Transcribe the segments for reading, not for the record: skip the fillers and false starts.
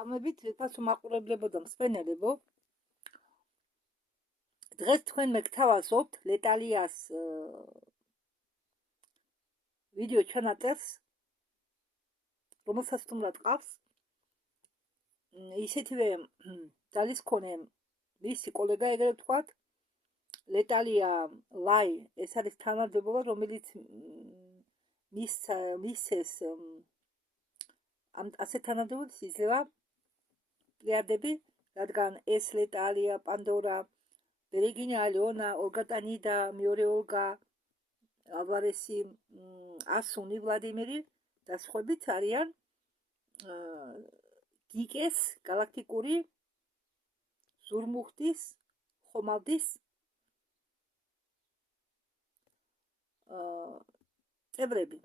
გამებით ვიფასო მაყურებლებო და მსმენელებო. დღეს თქვენმე გთავაზობთ ლეტალიას ვიდეო ჩანაწერს, რომელსაც თუმრად ყავს ისეთივე ძალისქონე მისი კოლეგა, ეგრევე ვთქვათ, ლეტალია ლაი, ეს არის თანამდებობა, რომელიც მისცეს ამ ასეთ თანამდებობებს იძლევა პლიადები, რადგან ეს ლეტალია, პანდორა, ბერეგინა ალეონა, ოლგა ტანიდა, მეორე ოლგა, ალვარესი, ასუნი, ვლადიმირი და სხვაებიც არიან გიკეს გალაქტიკური ზურმუხტის ხომალდის წევრები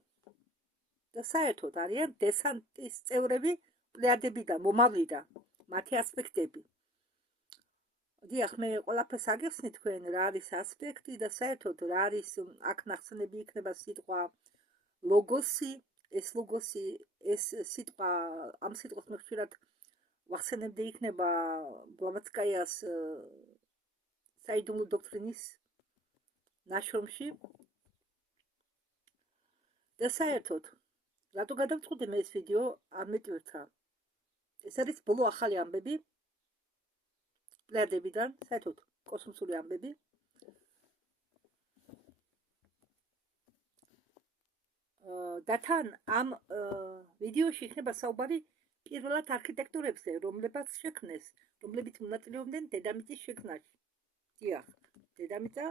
და საერთოდ არიან დესანტის წევრები პლიადებიდან, მომავლიდან, მათი ასპექტები. დიახ, მე ყველაფერს აგიხსნით თქვენ, რა არის ასპექტი და საერთოდ რა არის აქ ნახსენები იქნება სიტყვა ლოგოსი. ეს ლოგოსი, ეს სიტყვა, ამ სიტყვას მე ხშირად ვახსენებდი იქნება ბლავატსკაიას საიდუმლო დოქტრინის ნაშრომში. და საერთოდ, რატო გადავწყვიტე მე ეს ვიდეო არ მეტვირთა? ეს არის ბოლო ახალი ამბები პლიადებიდან, საერთოდ კოსმოსური ამბები. და თან ამ ვიდეოში იქნება საუბარი პირველად არქიტექტორებზე, რომლებიც მონაწილეობდნენ დედამიწის შექმნაში. დიახ, დედამიწა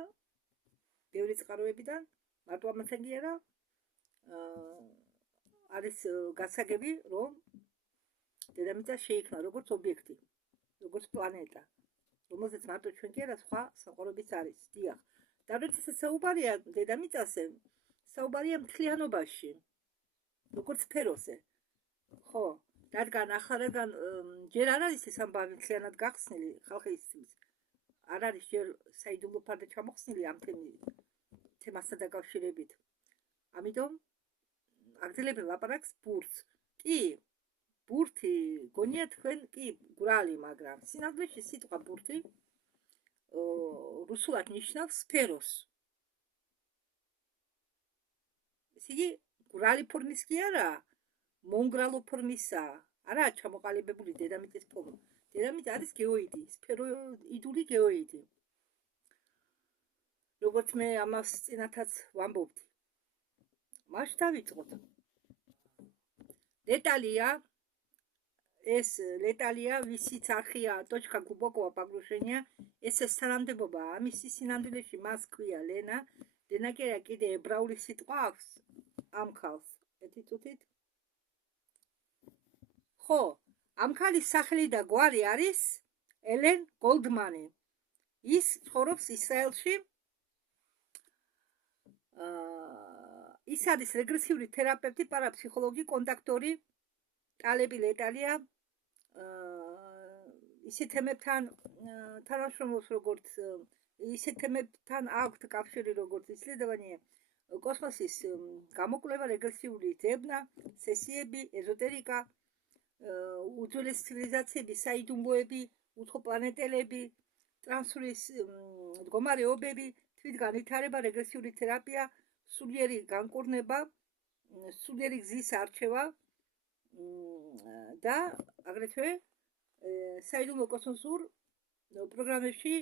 ბევრი წყაროებიდან, მარტო ამასთან კი არა, არის გასაგები, რომ დედამიწა შეიქმნა როგორც ობიექტი, როგორც პლანეტა, რომელზეც მარტო ჩვენ კი არა, სხვა საყვარლებიც არის. დიახ, და როცა საუბარია დედამიწაზე, საუბარია მთლიანობაში, როგორც სფეროზე. ხო, რადგან ჯერ არ არის ეს ამბავი მთლიანად გახსნილი ხალხისთვის, არ არის ჯერ საიდუმლო ფარდა ჩამოხსნილი ამ თემასთან დაკავშირებით. ამიტომ აგრძელებენ ლაპარაკს ბურთს. კი, ბურთი, გონია თქვენ კი გვრალი, მაგრამ სინამდვილეში სიტყვა ბურთი რუსულად ნიშნავს სფეროს. ესე იგი, გვრალი ფორმის კი არა, მომგრალო ფორმისაა. არა ჩამოყალიბებული დედამიწის ფორმა. დედამიწა არის გეოიდი, სფეროიდული გეოიდი. როგორც მე ამას წინათაც ვამბობდი. მაშ დავიწყოთ. ლეტალია, ვისიც არხია ტოჩკა გლუბოკოვა პაგრუშენია, ეს თანამდებობა, ამისი სინამდვილეში მას ქვია ლენა. ლენა კი არა, კიდე ებრაული სიტყვა აქვს ამ ქალს. ერთი წუთით. ხო, ამ ქალის სახელი და გვარი არის ელენ გოლდმანი. ის ცხოვრობს ისრაელში. ის არის რეგრესიული თერაპევტი, პარაფსიქოლოგი, კონტაქტორი, ტალები ლეტალია, ისეთ თემებთან თანამშრომლობს, როგორც ისეთ თემებთან აქვთ კავშირი, როგორც ისследование კოსმოსის გამოკვლევა, რეგრესიული ძებნა, სესიები, ეზოტერიკა, უძველესი ცივილიზაციების საიდუმლოები, უცხოპლანეტელები, ტრანსურის მდგომარეობები, თვითგანვითარება, რეგრესიული თერაპია, სულიერი განკურნება, სულიერი გზის არჩევა და აგრეთვე საიდუმლო კოსმოსურ პროგრამებში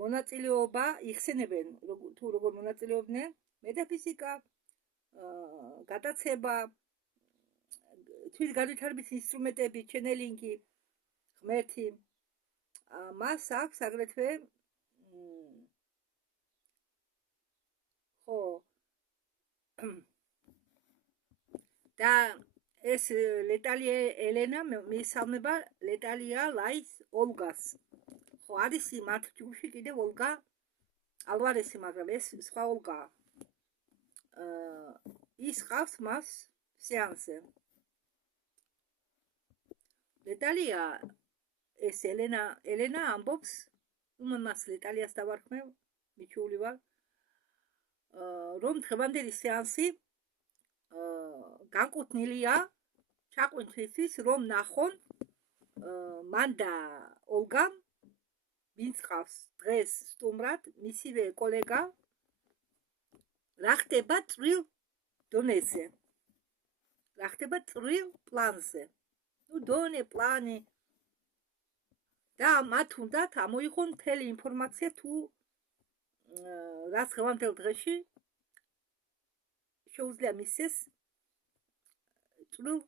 მონაწილეობა იხსენებენ, თუ როგორ მონაწილეობდნენ, მეტაფიზიკა, გატაცება, თვითგანვითარების ინსტრუმენტები, ჩენელინგი, ღმერთი. მას აქვს აგრეთვე ხო და ეს ლეტალია ელენა მიესალმება ლეტალია ლაის ოლგას. ხო, არის მათ ჯგუფში კიდევ ოლგა ალვარესი, მაგრამ ეს სხვა ოლგაა. ის ყავს მას სეანსზე. ლეტალია, ეს ელენა ამბობს, მას ლეტალიას დავარქმევ, მიჩეული ვარ, რომ დღევანდელი სეანსი განკუთვნილია ჩაყვინთვის რომ ნახონ მან და ოლგამ ვინც ყავს დღეს სტუმრად მისივე კოლეგა რა ხდება წვრილ დონეზე რა ხდება წვრილ პლანზე ნუ დონე პლანი და მათ უნდათ ამოიღონ მთელი ინფორმაცია თუ რაც ღევანდელ დღეში შეუძლია მისცეს წვრილ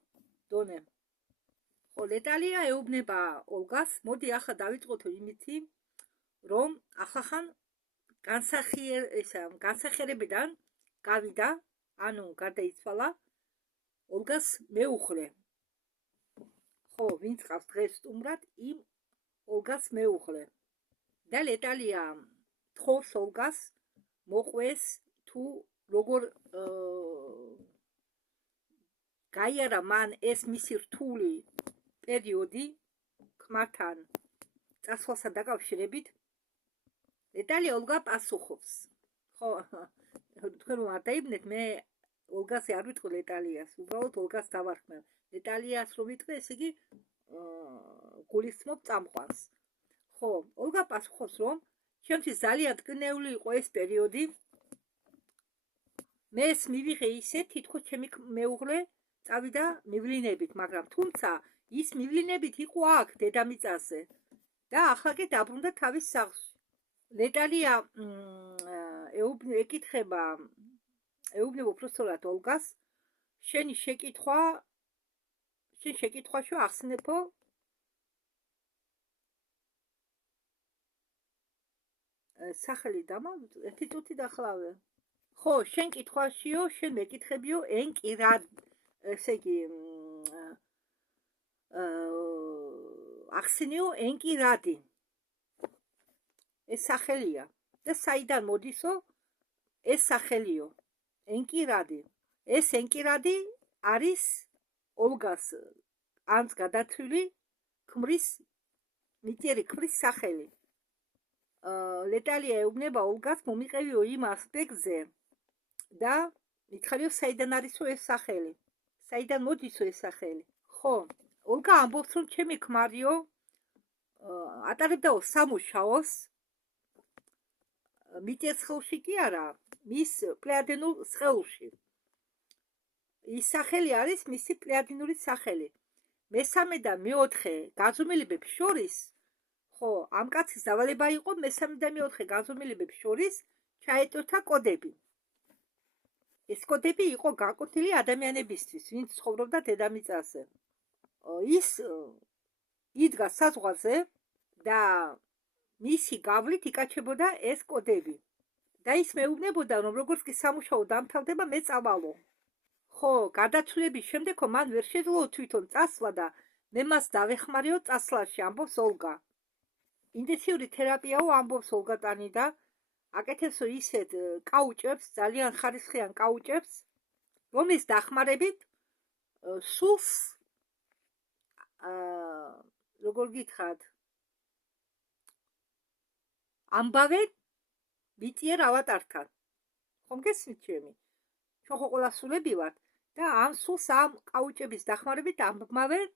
დონე ხო ლეტალია ეუბნება ოლგას მოდი ახლა დავიწყოთ იმითი რომ ახახან განსახიერებიდან გავიდა ანუ გარდაიცვალა ოლგას მეუღლე ხო ვინც ყავს დღეს სტუმრად იმ ოლგას მეუღლე და ლეტალია თხოვს ოლგას მოყვეს თუ როგორ გაიარა მან ეს მისი რთული პერიოდი ქმართან წასვლასთან დაკავშირებით ლეტალია ოლგა პასუხობს ხო თქვენ რომ არ დაიბნეთ მე ოლგას არ ვიტყვი ლეტალიას უბრალოდ ოლგას დავარქმევ ლეტალიას რომ ვიტყვი ესე იგი გულისხმობ წამყვანს ხო ოლგა პასუხობს რომ ჩემთვის ძალიან ტკნეული იყო ეს პერიოდი მე ეს მივიღე ისე თითქოს ჩემი მეუღლე წავიდა მივლინებით მაგრამ თუმცა ის მივლინებით იყო აქ დედამიწაზე და ახლა კი დაბრუნდა თავის სახლში ლეტალია ეკითხება ეუბნება უბრალოდ ოლგას შენ შეკითხვაშო ახსნებო სახელი დამა ერთი წუთი დახლავე ხო შენ კითხვაშიო შენ მეკითხებიო ენკი რა ესე იგი ახსენიო ენკი რადი ეს სახელია და საიდან მოდისო ეს სახელიო ენკი რადი ეს ენკი რადი არის ოლგას ანც გადათვლილი ქმრის მიტიერი ქმრის სახელი ლეტალია ეუბნება ოლგას მომიყევიო იმ ასპექტზე და მითხარიო საიდან არისო ეს სახელი საიდან მოდისო ეს სახელი ხო ოლგა ამბობს რომ ჩემი ქმარიო ატარებდაო სამუშაოს მიტიერ სხეულში კი არა მის პლეადენურ სხეულში ის სახელი არის მისი პლეადინური სახელი მესამე და მეოთხე განზომილებებს შორის ხო ამ კაცის დავალება იყო მესამე და მეოთხე განზომილებებს შორის ჩაეტოთა კოდები ეს კოდები იყო გაკვეთილი ადამიანებისთვის ვინც ცხოვრობდა დედამიწაზე ის იდგა საზღვარზე და მისი გავლით იკაჩებოდა ეს კოდები და ის მეუბნებოდა რომ როგორც კი სამუშაო დამთავრდება მე წავალო ხო გადაცვლების შემდეგ მან ვერ შეძლო თვითონ წასვლა და მე მას დავეხმარიო წასვლაში ამბობს ოლგა ინტენსიური თერაპიაო ამბობს ოლგა ტანიდა აკეთებსო ისეთ კაუჭებს ძალიან ხარისხიან კაუჭებს რომლის დახმარებით სულს როგორ გითხრათ ამბავენ მიტიერ ავატართან ხომ გესმით ჩემი ჩვენ ხო ყველა სულები ვართ და ამ სულს ამ კაუჭების დახმარებით ამბავენ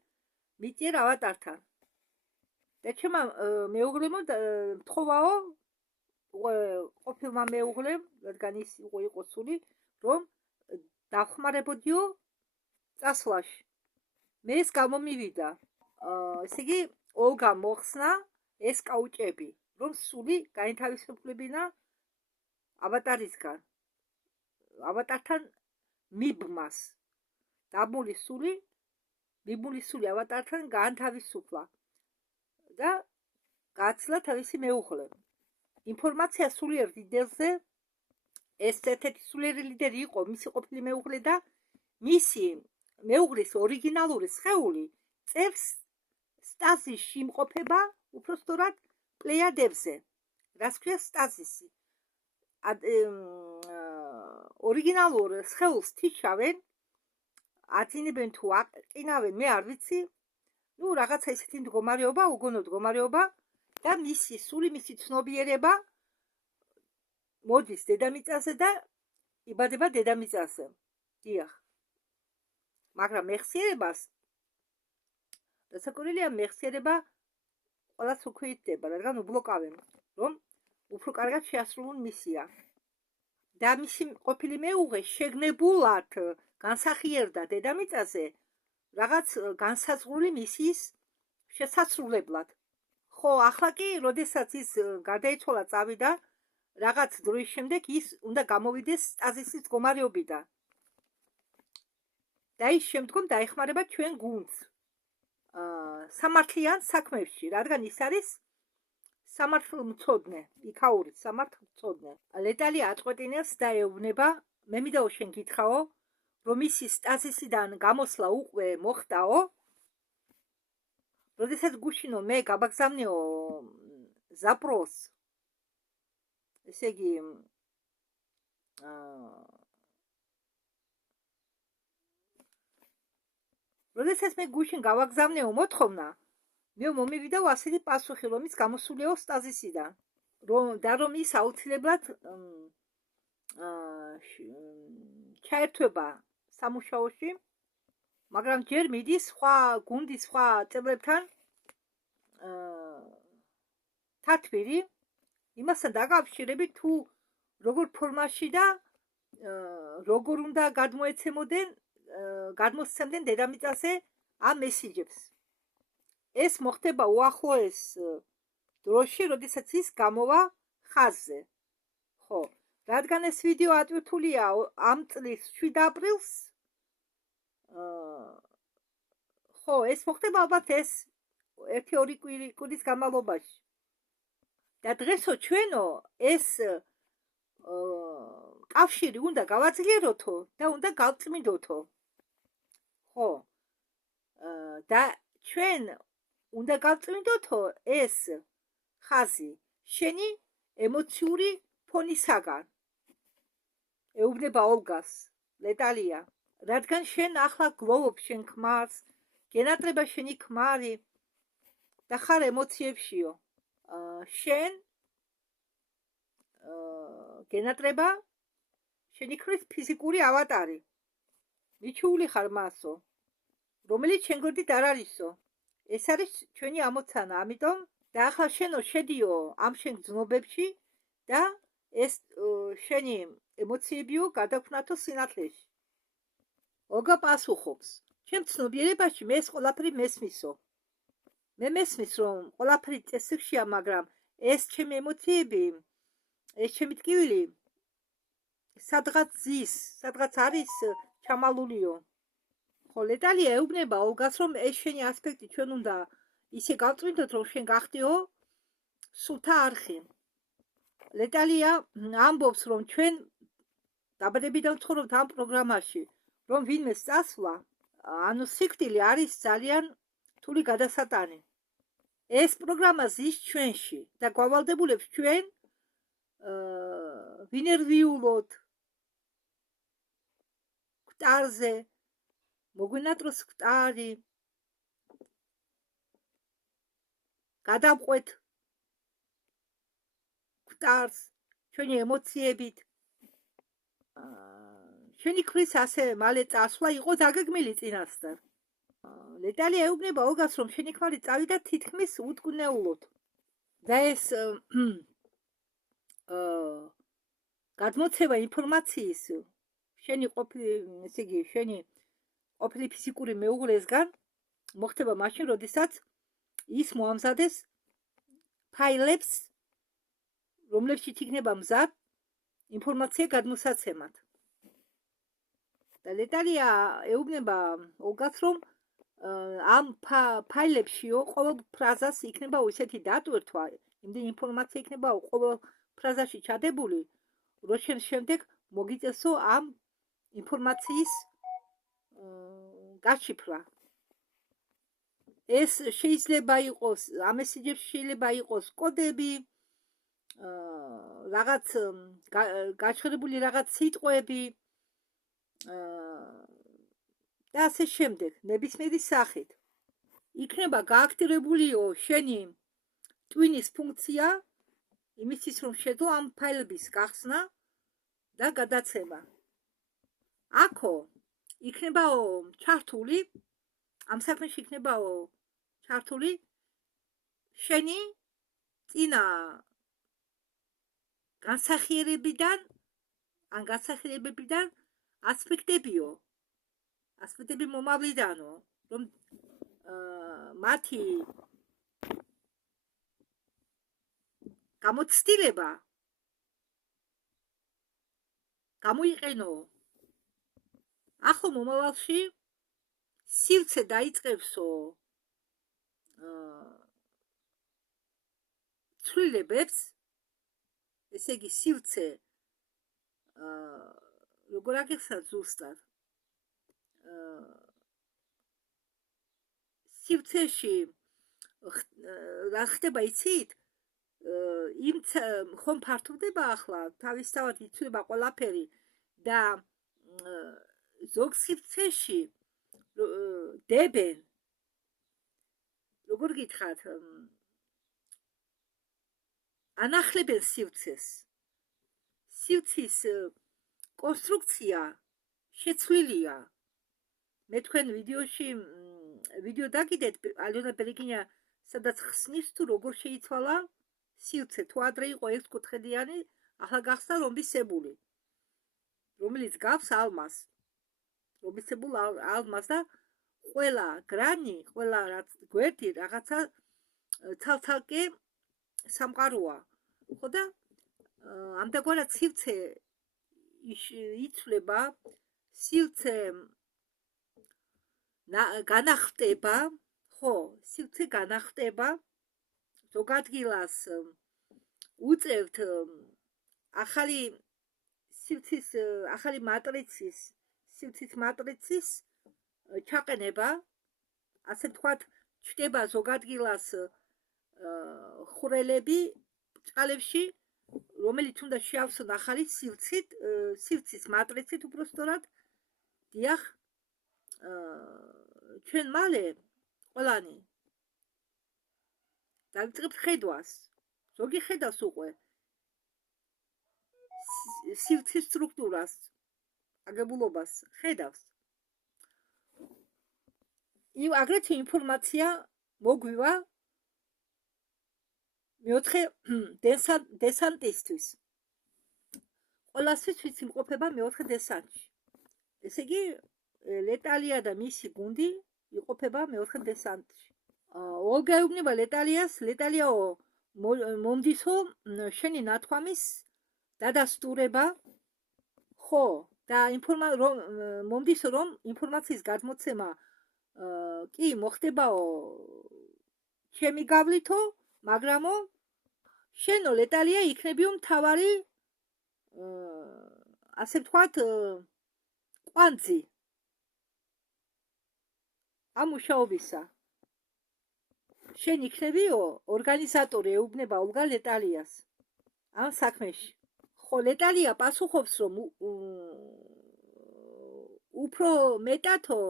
მიტიერ ავატართან და ჩემმა მეუღლემო მთხოვაო ყოფილმა მეუღლემ რადგან ის იყო სული რომ დახმარებოდიო წასვლაში მე ეს გამომივიდა ესე იგი ოლგა მოხსნა ეს კაუჭები რომ სული გაინთავისუფლებინა ავატარისგან ავატართან მიბმას დაბმული სული ავატართან გაანთავისუფლა და გააცლა თავისი მეუღლე ინფორმაცია სულიერ ლიდერზე ეს ერთ-ერთი სულიერი ლიდერი იყო მისი ყოფილი მეუღლე და მისი მეუღლის ორიგინალური სხეული წერს სტაზისში იმყოფება უпростоრად პლეიადებზე რაც ქვია სტაზისი ორიგინალურ სხეულს თიშავენ აწინებენ თუ აყინავენ მე არ ვიცი ნუ რაღაცა ისეთი მდგომარეობა უგონო მდგომარეობა და მისი სული მისი ცნობიერება მოდის დედამიწაზე და იბადება დედამიწაზე დიახ მაგრამ მეხსიერებას დასაკვირველია მეხსიერება ყველას უქვეითდება, რადგან უბლოკავენ, რომ უფრო კარგად შეასრულონ მისია. და მისი ყოფილი მეუღე შეგნებულად განსახიერდა დედამიწაზე რაღაც განსაზღვრული მისიის შესასრულებლად. ხო, ახლა კი, როდესაც ის გარდაიცვალა, წავიდა, რაღაც დროის შემდეგ ის უნდა გამოვიდეს სტაზისის მდგომარეობიდან. და ის შემდგომ დაეხმარება ჩვენ გუნდს სამართლიან საქმეებში, რადგან ის არის სამართლმცოდნე, იქაური სამართლმცოდნე. ლეტალია აწყვეტინებს და ეუბნება, მე მინდაო შენ გითხრაო, რომ ისი სტაზისიდან გამოსვლა უკვე მოხდაო, როდესაც გუშინო მე გაბაგზავნეო ზაპროს, ესე იგი როდესაც მე გუშინ გავაგზავნეო მოთხოვნა, მე მომივიდაო ასეთი პასუხი, რომ ის გამოსულიაო სტაზისიდან, რომ ის აუცილებლად ჩაერთვება სამუშაოში, მაგრამ ჯერ მიდის სხვა გუნდის სხვა წევრებთან თათბირი, იმასთან დაკავშირებით, თუ როგორ ფორმაში და როგორ უნდა გადმოსცემდნენ დედამიწაზე ამ მესიჯებს. ეს მოხდება უახლოეს დროში, როდესაც ის გამოვა ხაზზე. ხო, რადგან ეს ვიდეო ატვირთულია ამ წლის 7 აპრილს, ხო, ეს მოხდება ალბათ ეს 1-2 კვირის განმავლობაში. და დღესო ჩვენო ეს კავშირი უნდა გავაძლიეროთო და უნდა გავწმინდოთო. ხო, და ჩვენ უნდა გავწმინდოთო ეს ხაზი შენი ემოციური ფონისაგან. ეუბნება ოლგას ლეტალია, რადგან შენ ახლა გლოვობ შენ ქმარს, გენატრება შენი ქმარი და ხარ ემოციებშიო. შენ გენატრება შენი ქმრის ფიზიკური ავატარი. მიჩეული ხარ მასო, რომელიც შენ გვერდით არ არისო. ეს არის ჩვენი ამოცანა, ამიტომ და ახლა შენო შედიო ამ შენ გრძნობებში და ეს შენი ემოციებიო გადაქმნათო სინათლეში. ოლგა პასუხობს, ჩემ ცნობიერებაში მე ეს ყველაფერი მესმისო. მე მესმის, რომ ყველაფერი წესრიგშია, მაგრამ ეს ჩემი ემოციები, ეს ჩემი ტკივილი სადღაც ზის, სადღაც არის ჩამალულიო. ხო, ლეტალია ეუბნება ოლგას, რომ ეს შენი ასპექტი ჩვენ უნდა ისე გავწმინდოთ, რომ შენ გახდეო სულთა არხი. ლეტალია ამბობს, რომ ჩვენ დაბადებიდან ვცხოვრობთ ამ პროგრამაში, რომ ვინმე სწასვლა, ანუ სიკვდილი არის ძალიან რთული გადასატანი. ეს პროგრამა ზის ჩვენში და გვავალდებულებს ჩვენ ვინერვიულოთ კვტარზე, მოგვინატროს კვტარი, გადავყვეთ კვტარს ჩვენი ემოციებით. შენი ქმრის ასე მალე წასვლა იყო დაგეგმილი წინასწარ. ლეტალია ეუბნება ოლგას, რომ შენი ქმარი წავიდა თითქმის უტკნეულოდ და ეს გადმოცემა ინფორმაციის შენი ყოფილი ფიზიკური მეუღლესგან მოხდება მაშინ, როდესაც ის მოამზადეს ფაილებს, რომლებშიც იქნება მზად ინფორმაცია გადმოსაცემად. და ლეტალია ეუბნება ოლგას, რომ ამ ფაილებშიო ყოველ ფრაზას იქნება ისეთი დატვირთვა, იმდენი ინფორმაცია იქნება ყოველ ფრაზაში ჩადებული, რომ შემდეგ მოგიწევსო ამ ინფორმაციის გაშიფრვა. ეს შეიძლება იყოს, ამ მესიჯებში შეიძლება იყოს კოდები, რაღაც გაჩერებული რაღაც სიტყვები და ასე შემდეგ, ნებისმიერი სახით. იქნება გააქტივებულიო შენი ტვინის ფუნქცია, იმისთვის რომ შეძლო ამ ფაილების გახსნა და გადაცემა. აქო იქნებაო ჩართული, ამ საქმეში იქნებაო ჩართული შენი წინა განსახიერებებიდან ასპექტები მომავლიდანო, რომ მათი გამოცდილება გამოიყენო ახლო მომავალში სივრცე დაიწყებსო ცვლილებებს, ესე იგი სივრცე როგორ აგეხსნა ზუსტად სივრცეში რა ხდება იცით? ხომ ფართოვდება ახლა, თავისთავად იცვლება ყველაფერი და ზოგ სივრცეში დებენ, როგორ გითხრათ, ანახლებენ სივრცეს. სივრცის კონსტრუქცია შეცვლილია. მე თქვენ ვიდეო დაგიდეთ ალიონა ბერეგინია, სადაც ხსნის თუ როგორ შეიცვალა სივრცე, თუ ადრე იყო ერთკუთხედიანი, ახლა გახსნა რომბისებული, რომელიც გავს ალმას. რომბისებულ ალმას და ყველა გრანი, ყველა გვერდი რაღაცა ცალ-ცალკე სამყაროა. ხო და ამდაგვარად სივრცე იცვლება, სივრცე განახტება, ხო, სივრცე განახტება, ზოგ ადგილას უწევთ ახალი სივრცის მატრიცის ჩაყენება, ასე ვთქვათ, ჩნდება ზოგ ადგილას ხვრელები წყალებში, რომელიც უნდა შეავსონ ახალი სივრცის მატრიცით, უბრალოდ დიახ, ჩვენ მალე ყველანი დავიწყებთ ხედვას, ზოგი ხედავს უკვე სივრცის სტრუქტურას, აგებულობას ხედავს. აგრეთვე ინფორმაცია მოგვივა მეოთხე დესანტისთვის. ყველასთვის ვინც იმყოფება მეოთხე დესანტში. ესე იგი, ლეტალია და მისი გუნდი იყოფება მეოთხე დესანტში. ოლგა ეუბნება ლეტალიას, ლეტალიაო, მომდისო შენი ნათქვამის დადასტურება, ხო, და მომდისო რომ ინფორმაციის გადმოცემა კი მოხდებაო ჩემი გავლითო, მაგრამო შენო ლეტალია იქნებიო მთავარი, ასე ვთქვათ, კვანძი ამ მუშაობისა. შენ იქნებიო ორგანიზატორი, ეუბნება ოლგა ლეტალიას ამ საქმეში. ხო, ლეტალია პასუხობს, რომ უფრო მეტათო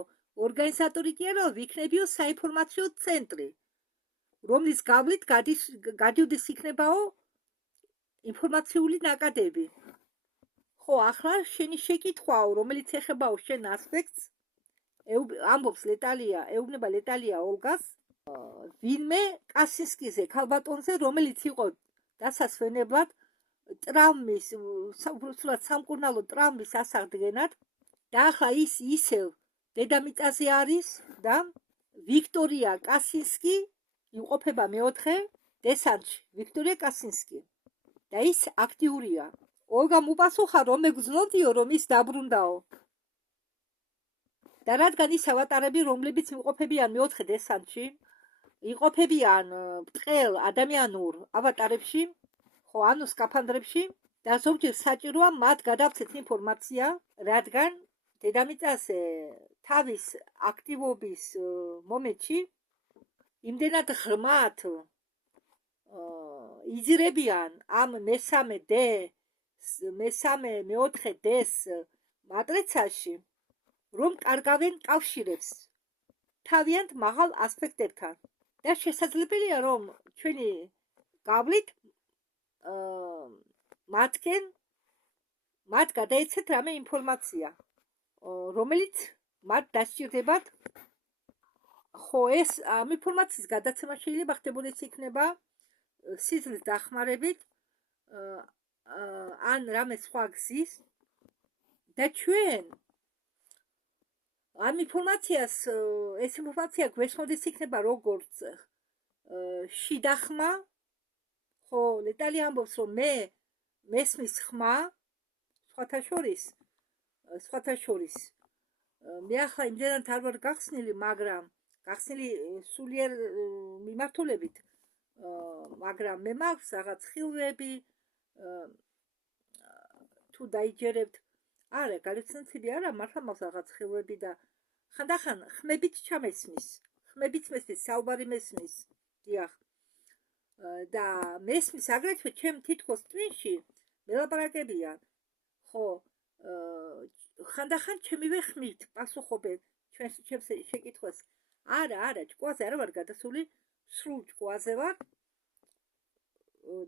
ორგანიზატორი კი არა, ვიქნებიო საინფორმაციო ცენტრი, რომლის გავლით გადიოდეს იქნებაო ინფორმაციული ნაკადები. ხო, ახლა შენი შეკითხვაო, რომელიც ეხებაო შენ ასპექტს, ამბობს ლეტალია, ეუბნება ლეტალია ოლგას, ვინმე კასინსკიზე, ქალბატონზე, რომელიც იყო დასასვენებლად ტრამვის, უბრალოდ სამკურნალო ტრამვის ასაღდგენად და ახლა ის ისევ დედამიწაზე არის და ვიქტორია კასინსკი იმყოფება მეოთხე დესანტში. ვიქტორია კასინსკი და ის აქტიურია. ოლგამ უპასუხა, რომ მეგრძნოდიო, რომ ის დაბრუნდაო. და რადგან ის ავატარები, რომლებიც იმყოფებიან მეოთხე დესანტში, იმყოფებიან ბრტყელ ადამიანურ ავატარებში, ხო, ანუ სკაფანდრებში, და ზოგჯერ საჭიროა მათ გადავცეთ ინფორმაცია, რადგან დედამიწაზე თავის აქტივობის მომენტში იმდენად ღრმად იზრებიან ამ მეოთხე დეს მატრიცაში, რომ კარგავენ კავშირებს თავიანთ მაღალ ასპექტებთან და შესაძლებელია, რომ ჩვენი გავლით მათ გადაეცეთ რამე ინფორმაცია, რომელიც მათ დასჭირდებათ ხო, ეს ამ ინფორმაციის გადაცემა შეიძლება ხდებოდეს იქნება სიზმრის დახმარებით ან რამე სხვა გზის და ჩვენ ამ ინფორმაციას ეს ინფორმაცია გვესმოდეს იქნება როგორც შიდა ხმა, ხო, ლეტალი ამბობს, რომ მე მესმის ხმა სხვათა შორის მე ახლა იმდენად არ ვარ გახსნილი, მაგრამ გახსნილი სულიერ მიმართულებით, მაგრამ მე მაქვს რაღაც ხილვები, თუ დაიჯერებთ, არა, галлюცინაციები არა, მართლა მაქვს რაღაც ხილვები და ხანდახან ხმებით ჩამესმის, ხმებით მესმის, საუბარი მესმის, დიახ. და მესმის აგრეთვე ჩემ თითქოს ტვინში მელაპარაკებიან, ხო, ხანდახან ჩემივე ხმით პასუხობენ ჩვენს შეკითხვას. არა, ჭკუაზე არ ვარ გადასული, სრულ ჭკუაზე ვარ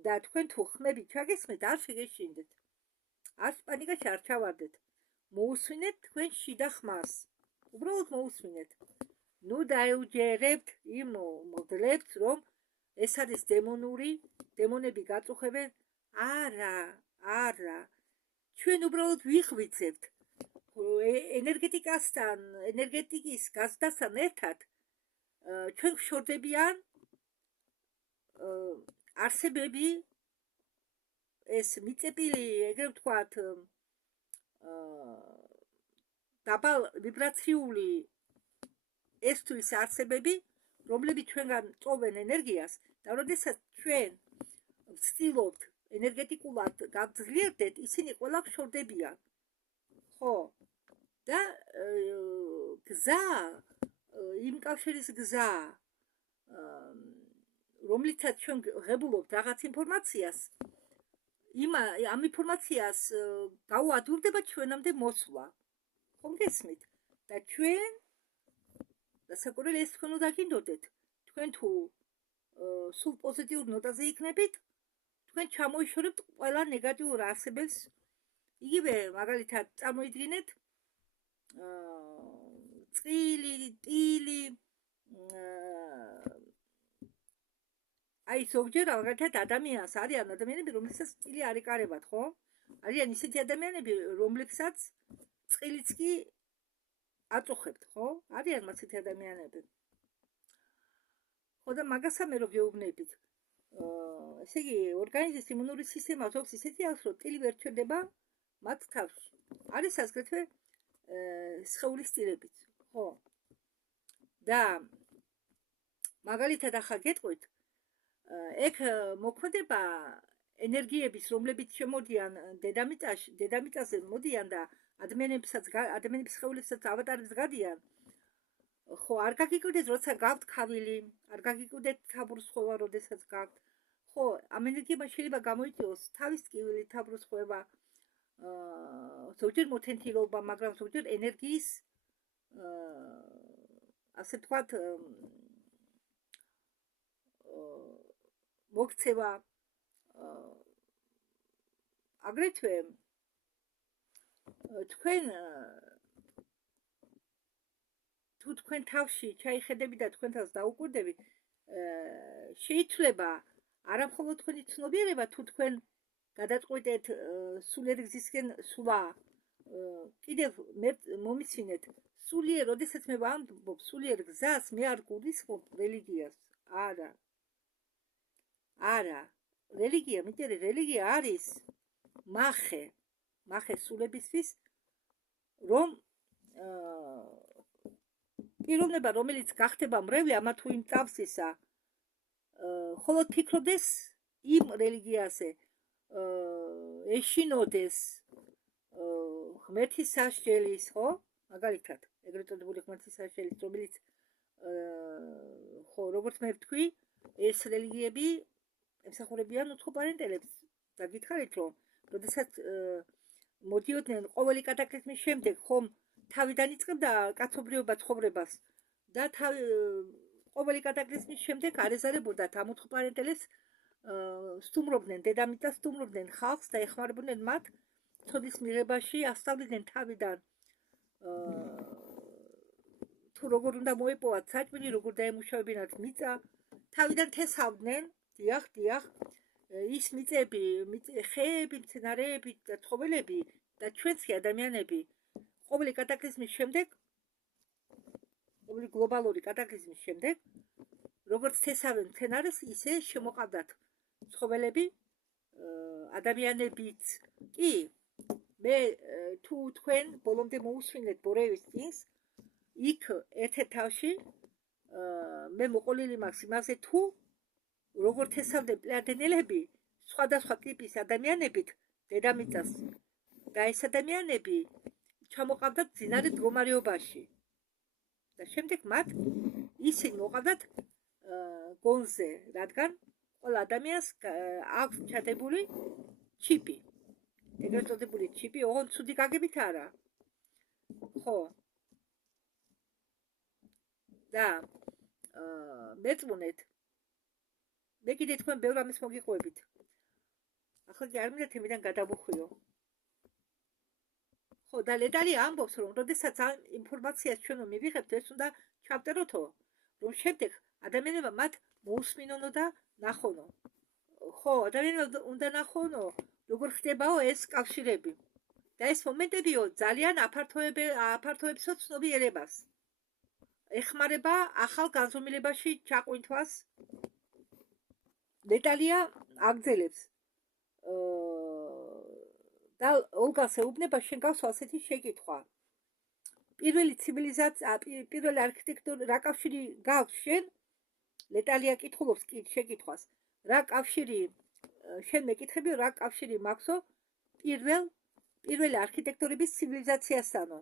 და თქვენ თუ ხმები ჩაგესხმით, არ შეგეშინდეთ. არც პანიკაში არ ჩავარდეთ. მოусვინეთ თქვენ შიდა ხმას. უბრალოდ მოусვინეთ. ნუ დაეუჯერებთ იმ მოდლებს, რომ ეს არის დემონები გაწუხებენ. არა. ჩვენ უბრალოდ ვიღვიძებთ ენერგეტიკასთან, ენერგეტიკის გაზრდასთან ერთად ჩვენ გვშორდებიან არსებები, ეს მიწეპილი, ეგრე ვთქვათ, დაბალ ვიბრაციული ეს თუ ის არსებები, რომლებიც ჩვენგან წოვენ ენერგიას და როდესაც ჩვენ ვცდილობთ ენერგეტიკულად გავძლიერდეთ, ისინი ყველა გვშორდებიან. ხო, და გზა, იმ კავშირის გზა, რომლითაც ჩვენ ღებულობთ რაღაც ინფორმაციას, ამ ინფორმაციას გაუადურდება ჩვენამდე მოსვლა. ხომ გესმით? და ჩვენ დასაკვირველი ეს თქვენ უნდა გინდოდეთ. თქვენ თუ სულ პოზიტიურ ნოტაზე იქნებით, თქვენ ჩამოიშორებთ ყველა ნეგატიურ არსებებს. იგივე მაგალითად წარმოიდგინეთ წილი, ტილი, აი ზოგჯერ მაგალითად ადამიანს არიან ადამიანები, რომლებსაც წილი არ იკარებათ, ხო? არიან ისეთი ადამიანები, რომლებსაც წილიც კი აწუხებთ, ხო? არიან მასეთი ადამიანები. ხო და მაგასა მე რო გეუბნებით. ესე იგი, ორგანიზმის იმუნური სისტემა ზოგს ისეთი აქვს, რომ წილი ვერ ჩერდება მათ თავში. არის აგრეთვე სხეულის წილებიც, ხო? და მაგალითად ახლა გეტყვით, ეგ მოქმედება ენერგიების, რომლებიც შემოდიან დედამიწაზე მოდიან და ადამიანების სხეულებსაც ავატარებს გადიან, ხო, არ გაგიკვირდეთ, როცა გაქვთ ქავილი, არ გაგიკვირდეთ თაბრუსხვევა, როდესაც გაქვთ. ხო, ამ ენერგიებმა შეიძლება გამოიწვიოს თავის ტკივილი, თაბრუსხვევა, ზოგჯერ მოთენთილობა, მაგრამ ზოგჯერ ენერგიის, ასე ვთქვათ, მოქცევა. აგრეთვე თქვენ თუ თქვენ თავში ჩაიხედები და თქვენ თავს დაუკვირდებით, შეიძლება არა მხოლოდ თქვენი ცნობიერება, თუ თქვენ გადაწყვეტეთ სულიერ გზისკენ სულა, კიდევ მომისვინეთ სულიერ, როდესაც მე ვამბობ სულიერ გზას, მე არ გულისხმობ რელიგიას. არა, რელიგია, მიწერე, რელიგია არის მახე სულებისთვის, რომ პიროვნება, რომელიც გახდება მრევლი, ამა თუ იმ წავსისა, ხოლოდ ფიქრობდეს იმ რელიგიაზე, ეშინოდეს ღმერთის სასჯელის, ხო? მაგალითად, ეგრეთ წოდებული ღმერთის სასჯელის, რომელიც ხო, როგორც მე ვთქვი, ეს რელიგიები ემსახურებიან უცხოპარენტელებს. და გითხარით, რომ როდესაც მოდიოდნენ ყოველი კატაკლიზმის შემდეგ, ხომ თავიდან იწყებდა კაცობრიობა ცხოვრებას და ყოველი კატაკლიზმის შემდეგ არ ეზარებოდათ ამ უცხოპარენტელებს, სტუმრობდნენ დედამიწას, სტუმრობდნენ ხალხს და ეხმარებოდნენ მათ ცოდის მიღებაში, ასწავლიდნენ თავიდან თუ თუ როგორ უნდა მოეპოვათ საჭმელი, როგორ დაემუშავებინათ მიწა, თავიდან თესავდნენ, დიახ, ის მიწები, ხეები, მცენარეები და ცხოველები და ჩვენც ადამიანები ყოველი კატაკლიზმის შემდეგ, ყოველი გლობალური კატაკლიზმის შემდეგ, როგორც თესავენ მცენარეს, ისე შემოყავდათ ცხოველები, ადამიანებიც კი მე თუ თქვენ ბოლომდე მოусვინეთ ბორევის წინს, იქ ერთ-ერთ თავში მე მოყოლილი მაქვს იმაზე თუ როგორ თესავდნენ პლეადენელები სხვადასხვა ტიპის ადამიანებით დედამიწას და ეს ადამიანები ჩამოყავდათ მძინარე მდგომარეობაში და შემდეგ მათ ისინი მოყავდათ გონზე, რადგან ყველა ადამიანს აქვს ჩადებული ჩიპი. ეგრეთ წოდებული ჩიპი, ოღონდ ცუდი გაგებით არა. ხო. და მეწმუნეთ. მე კიდე თქვენ ბევრ ამის მოგიყვებით. ახლა კი არ მინდა თემიდან გადავუხვიო. ხო, და ლედალი ამბობს, რომ როდესაც ამ ინფორმაციას ჩვენ მივიღებთ, ეს უნდა ჩავწეროთო, რომ შემდეგ ადამიანებმა მათ მოусმინონო და ნახონო. ხო, ადამიანებმა უნდა ნახონო, როგორ ხდებაო ეს კავშირები. და ეს მომენტებიო ძალიან აფართოებსო ცნობიერებას. ეხმარება ახალ განზომილებაში ჩაყვინთვას. ლედალია აგრძელებს. და ოლგას ეუბნება შენ გავს ასეთი შეკითხვა. პირველი ცივილიზაცია, პირველი არქიტექტურა რა კავშირი გაქვს შენ? ლედალია კითხულობს შეკითხვას. რა კავშირი შენ მეკითხები რა კავშირი მაქვსო პირველი არქიტექტურების ცივილიზაციასთანო?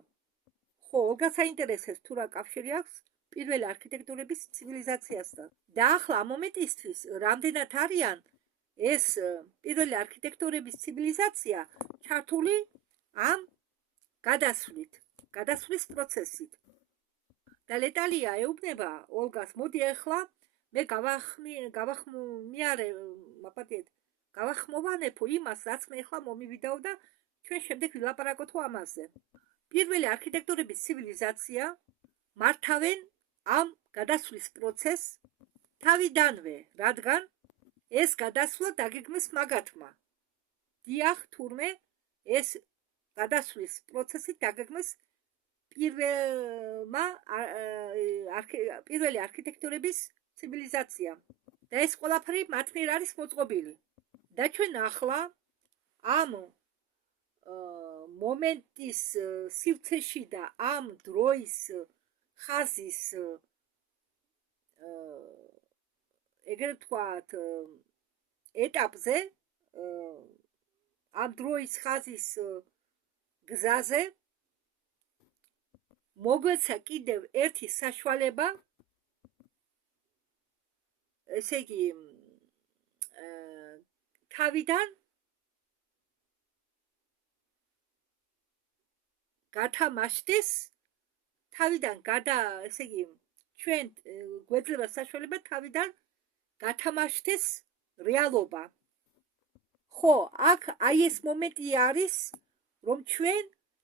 ხო, ოლგას აინტერესებს თუ რა კავშირი აქვს პირველი არქიტექტურების ცივილიზაციასთან. და ახლა ამ მომენტისთვის რამდენად არიან ეს პირველი არქიტექტურების ცივილიზაცია ჩართული ამ გადასვლის პროცესით. და ლედალია ეუბნება ოლგას, მოდი ახლა მე გავახმოვანებო იმას, რაც მე ახლა მომივიდაო და ჩვენ შემდეგ ვილაპარაკოთო ამაზე. პირველი არქიტექტურების ცივილიზაცია მართავენ ამ გადასვლის პროცესს თავიდანვე, რადგან ეს გადასვლა დაგეგმეს მაგათმა. დიახ, თურმე ეს გადასვლის პროცესი დაგეგმეს პირველი არქიტექტურების ცივილიზაცია. და ეს ყველაფერი მათ მიერ არის მოწყობილი. და ჩვენ ახლა ამ მომენტის სივრცეში და ამ დროის ხაზის ეგრეთ ვთქვათ ეტაპზე, ამ დროის ხაზის გზაზე მოგვეცა კიდევ ერთი საშუალება, ესე იგი თავიდან გათამაშდეს, თავიდან ესე იგი ჩვენ გვეძლება საშუალება თავიდან გათამაშდეს რეალობა. ხო, აქ აი ეს მომენტი არის, რომ ჩვენ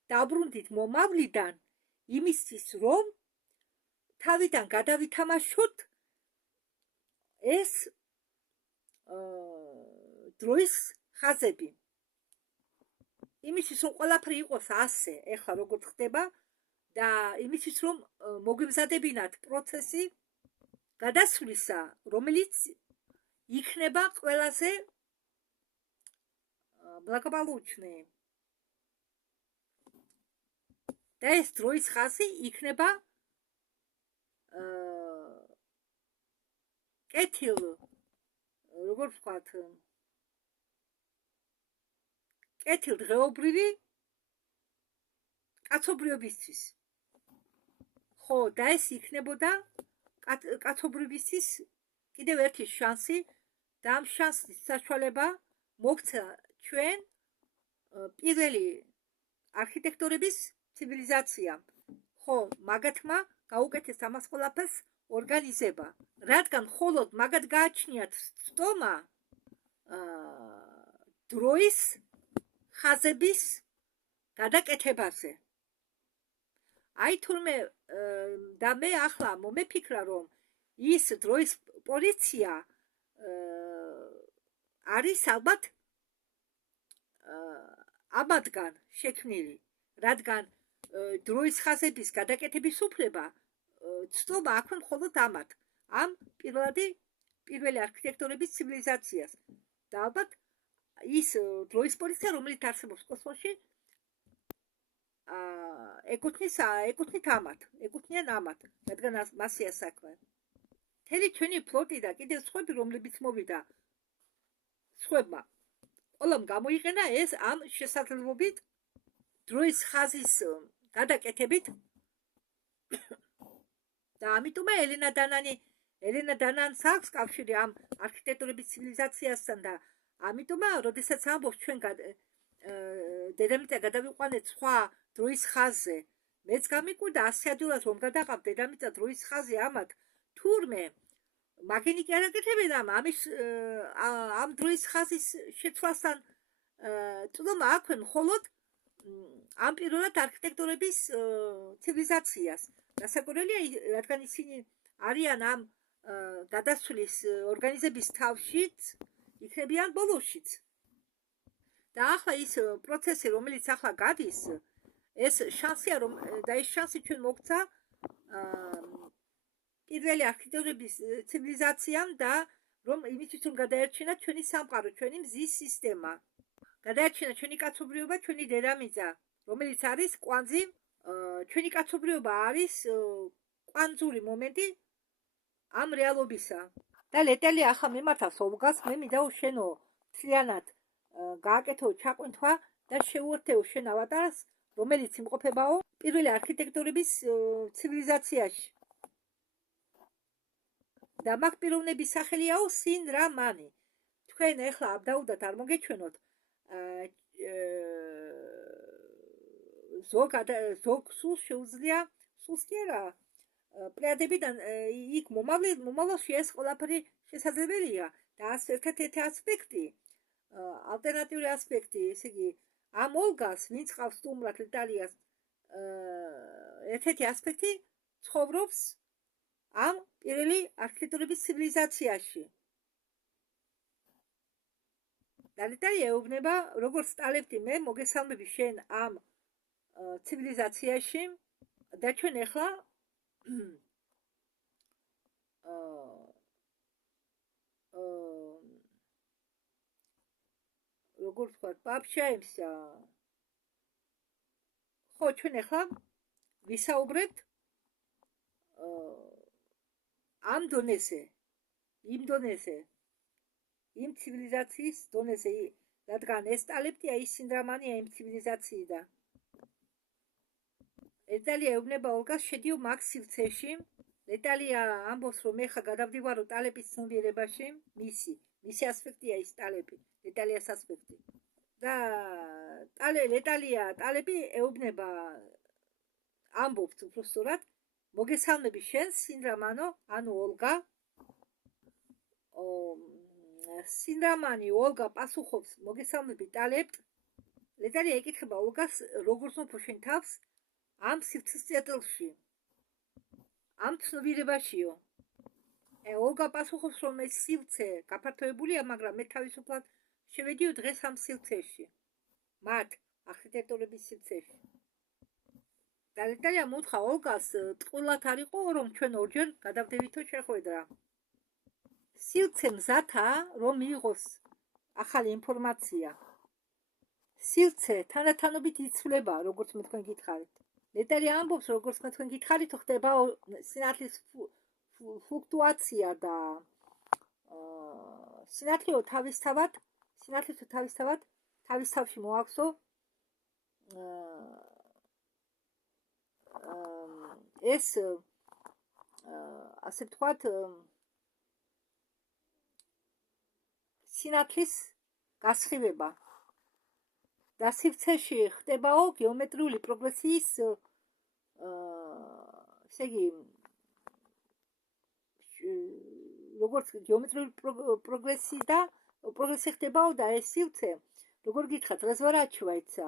დაბრუნდით მომავლიდან იმისთვის, რომ თავიდან გადავითამაშოთ ეს დროის ხაზები. იმისთვის, რომ ყველაფერი იყოს ასე, ეხლა როგორც ხდება და იმისთვის, რომ მოგვიმზადებინათ პროცესი გადასვლისა, რომელიც იქნება ყველაზე благополучный. და ეს დროის ხაზი იქნება კეთილ, როგორ ვთქვათ, კეთილ დღეობრივი კაცობრიობისთვის. ხო, და ეს იქნებოდა კაცობრიობისთვის კიდევ ერთი შანსი და ამ შანსის საშუალება მოგცა ჩვენ პირველი არქიტექტურების ცივილიზაციამ. ხო, მაგათმა გაუკეთეს ამას ყველაფერს ორგანიზება, რადგან მხოლოდ მაგათ გააჩნიათ ცდომა დროის ხაზების გადაკეთებაზე. აი თურმე და მე ახლა მომეფიქრა რომ ის დროის პოლიცია არის ალბათ ამათგან შექმნილი, რადგან დროის ხაზების გადაკეთების უფლება ცნობა აქვე მხოლოდ ამათ, ამ პირველი არქიტექტორების ცივილიზაციას. და ალბათ ის დროის პოლიცია, რომელიც არსებობს კოსმოსში, ეკუთვნიან ამათ, რადგან მასია საქმე. მთელი ჩვენი ფლოტი და კიდევ სხვები, რომლებიც მოვიდა სხვებმა, ყველამ გამოიყენა ეს ამ შესაძლებლობით დროის ხაზის გადაკეთებით და ამიტომა ელენა დანანს აქვს კავშირი ამ არქიტექტურების ცივილიზაციასთან და ამიტომა, როდესაც ამბობს ჩვენ დედამიწა გადავიყვანეთ სხვა დროის ხაზზე, მეც გამიკვირდა 100 ადვილად რომ გადაყავ დედამიწა დროის ხაზზე ამათ, თურმე მაგენი კი არ აკეთებენ ამ დროის ხაზის შეცვლასთან წვდომა აქვენ მხოლოდ ამ პირველად არქიტექტურების ცივილიზაციას. რასაკვირველია, რადგან ისინი არიან ამ გადასვლის ორგანიზების თავშიც, იქნებიან ბოლოშიც. და ახლა ის პროცესი, რომელიც ახლა გადის, ეს შანსია რომ და ეს შანსი ჩვენ მოგცა პირველი არქიტექტურების ცივილიზაციამ და რომ იმისთვის რომ გადაერჩინა ჩვენი სამყარო, ჩვენი მზის სისტემა, გადაერჩინა ჩვენი კაცობრიობა, ჩვენი დედამიწა, რომელიც არის კვანძი, ჩვენი კაცობრიობა არის კვანძური მომენტი ამ რეალობისა. და ლეტელი ახლა მიმართავს ოლგას, მე მინდა შენო მთლიანად გააკეთო ჩაყვინთვა და შეუერთეო შენ ავატარს, რომელიც იმყოფებაო პირველი არქიტექტურების ცივილიზაციაში. და მაგ პიროვნების სახელიაო სინდრამანი. თქვენ ახლა აბდაუდათ არ მოგეჩვენოთ ზოგ სულს შეუძლია, სულს კი არა, პლეადებიდან იქ მომავალში ეს ყველაფერი შესაძლებელია და ერთ-ერთი ასპექტი, ალტერნატიული ასპექტი, ესე იგი, ამ ოლგას, ვინც ყავს სტუმრად ლეტალიას, ერთ-ერთი ასპექტი ცხოვრობს ამ პირველი არქიტექტურების ცივილიზაციაში. და ლეტალია ეუბნება, როგორც სტალებდი მე, მოგესალმები შენ ამ ცივილიზაციაში და ჩვენ ახლა როგორც ვთქვათ, пообщаемся. ხო, ჩვენ ახლა ვისაუბრებთ ამ დონეზე, იმ ცივილიზაციის დონეზე, რადგან ეს სტალებდია, ის სინდრამანია იმ ცივილიზაციიდან. ლეტალია ეუბნება ოლგას, შედიო მაგ სივრცეში. ლეტალია ამბობს, რომ მე ხა გადავდივარო ტალეპის ცნობიერებაში, მისი ასპექტია ის ტალეპი, ლეტალიას ასპექტი. და ლეტალია ტალეპი ეუბნება, ამბობს უბრალოდ, მოგესალმები შენ, სინდრამანო, ანუ ოლგა. სინდრამანი ოლგა პასუხობს, მოგესალმები ტალებთ. ლეტალია ეკითხება ოლგას, როგორ ზმობ შენ თავს ამ სივრცის წერტილში, ამ ცნობიერებაშიო. ოლგა პასუხობს, რომ ეს სივრცე გაფართოებულია, მაგრამ მე თავისუფლად შევედიო დღეს ამ სივრცეში, მათ არქიტექტურების სივრცეში. და ლეტალია მოუთხა ოლგას, ტყუილად არ იყო, რომ ჩვენ ორჯერ გადავდებითო შეხვედრა. სივრცე მზათა, რომ მიიღოს ახალი ინფორმაცია. სივრცე თანდათანობით იცვლება, როგორც მე თქვენ გითხარით. ლეტალია ამბობს, როგორც მე თქვენ გითხარით, ხდება სინათლის ფლუქტუაცია და სინათლეო თავისთავად თავის თავში მოაქვსო ეს ასე ვთქვათ სინათლის გასხივება და სივრცეში ხდებაო გეომეტრიული პროგრესიის ესე იგი როგორც გეომეტრიული პროგრესი ხდებაო და ეს სივრცე, როგორ გითხრათ, რაზვარაჩვაიცა,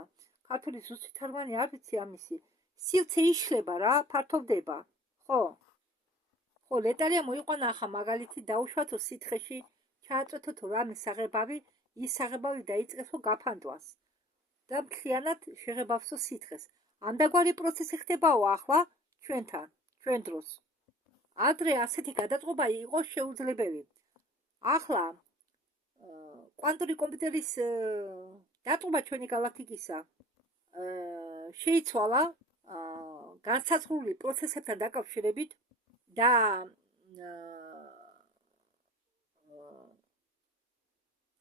ქართული ზუსტი თარგმანი არ ვიცი ამისი, სივრცე იშლება რა, ფართოვდება. ხო, ლეტალია მოიყვანა ახლა მაგალითი დაუშვათო სითხეში, ჩააწვეთო თუ რამე საღებავი, ის საღებავი დაიწყესო გაფანტვას და მთლიანად შეღებავსო სითხეს. ამდაგვარი პროცესი ხდებაო ახლა ჩვენთან, ჩვენ დროს. ადრე ასეთი გადაწყობა იყო შეუძლებელი. ახლა კვანტური კომპიუტერის დატყობა ჩვენი გალაქტიკისა შეიცვალა განსაზღვრული პროცესებთან დაკავშირებით და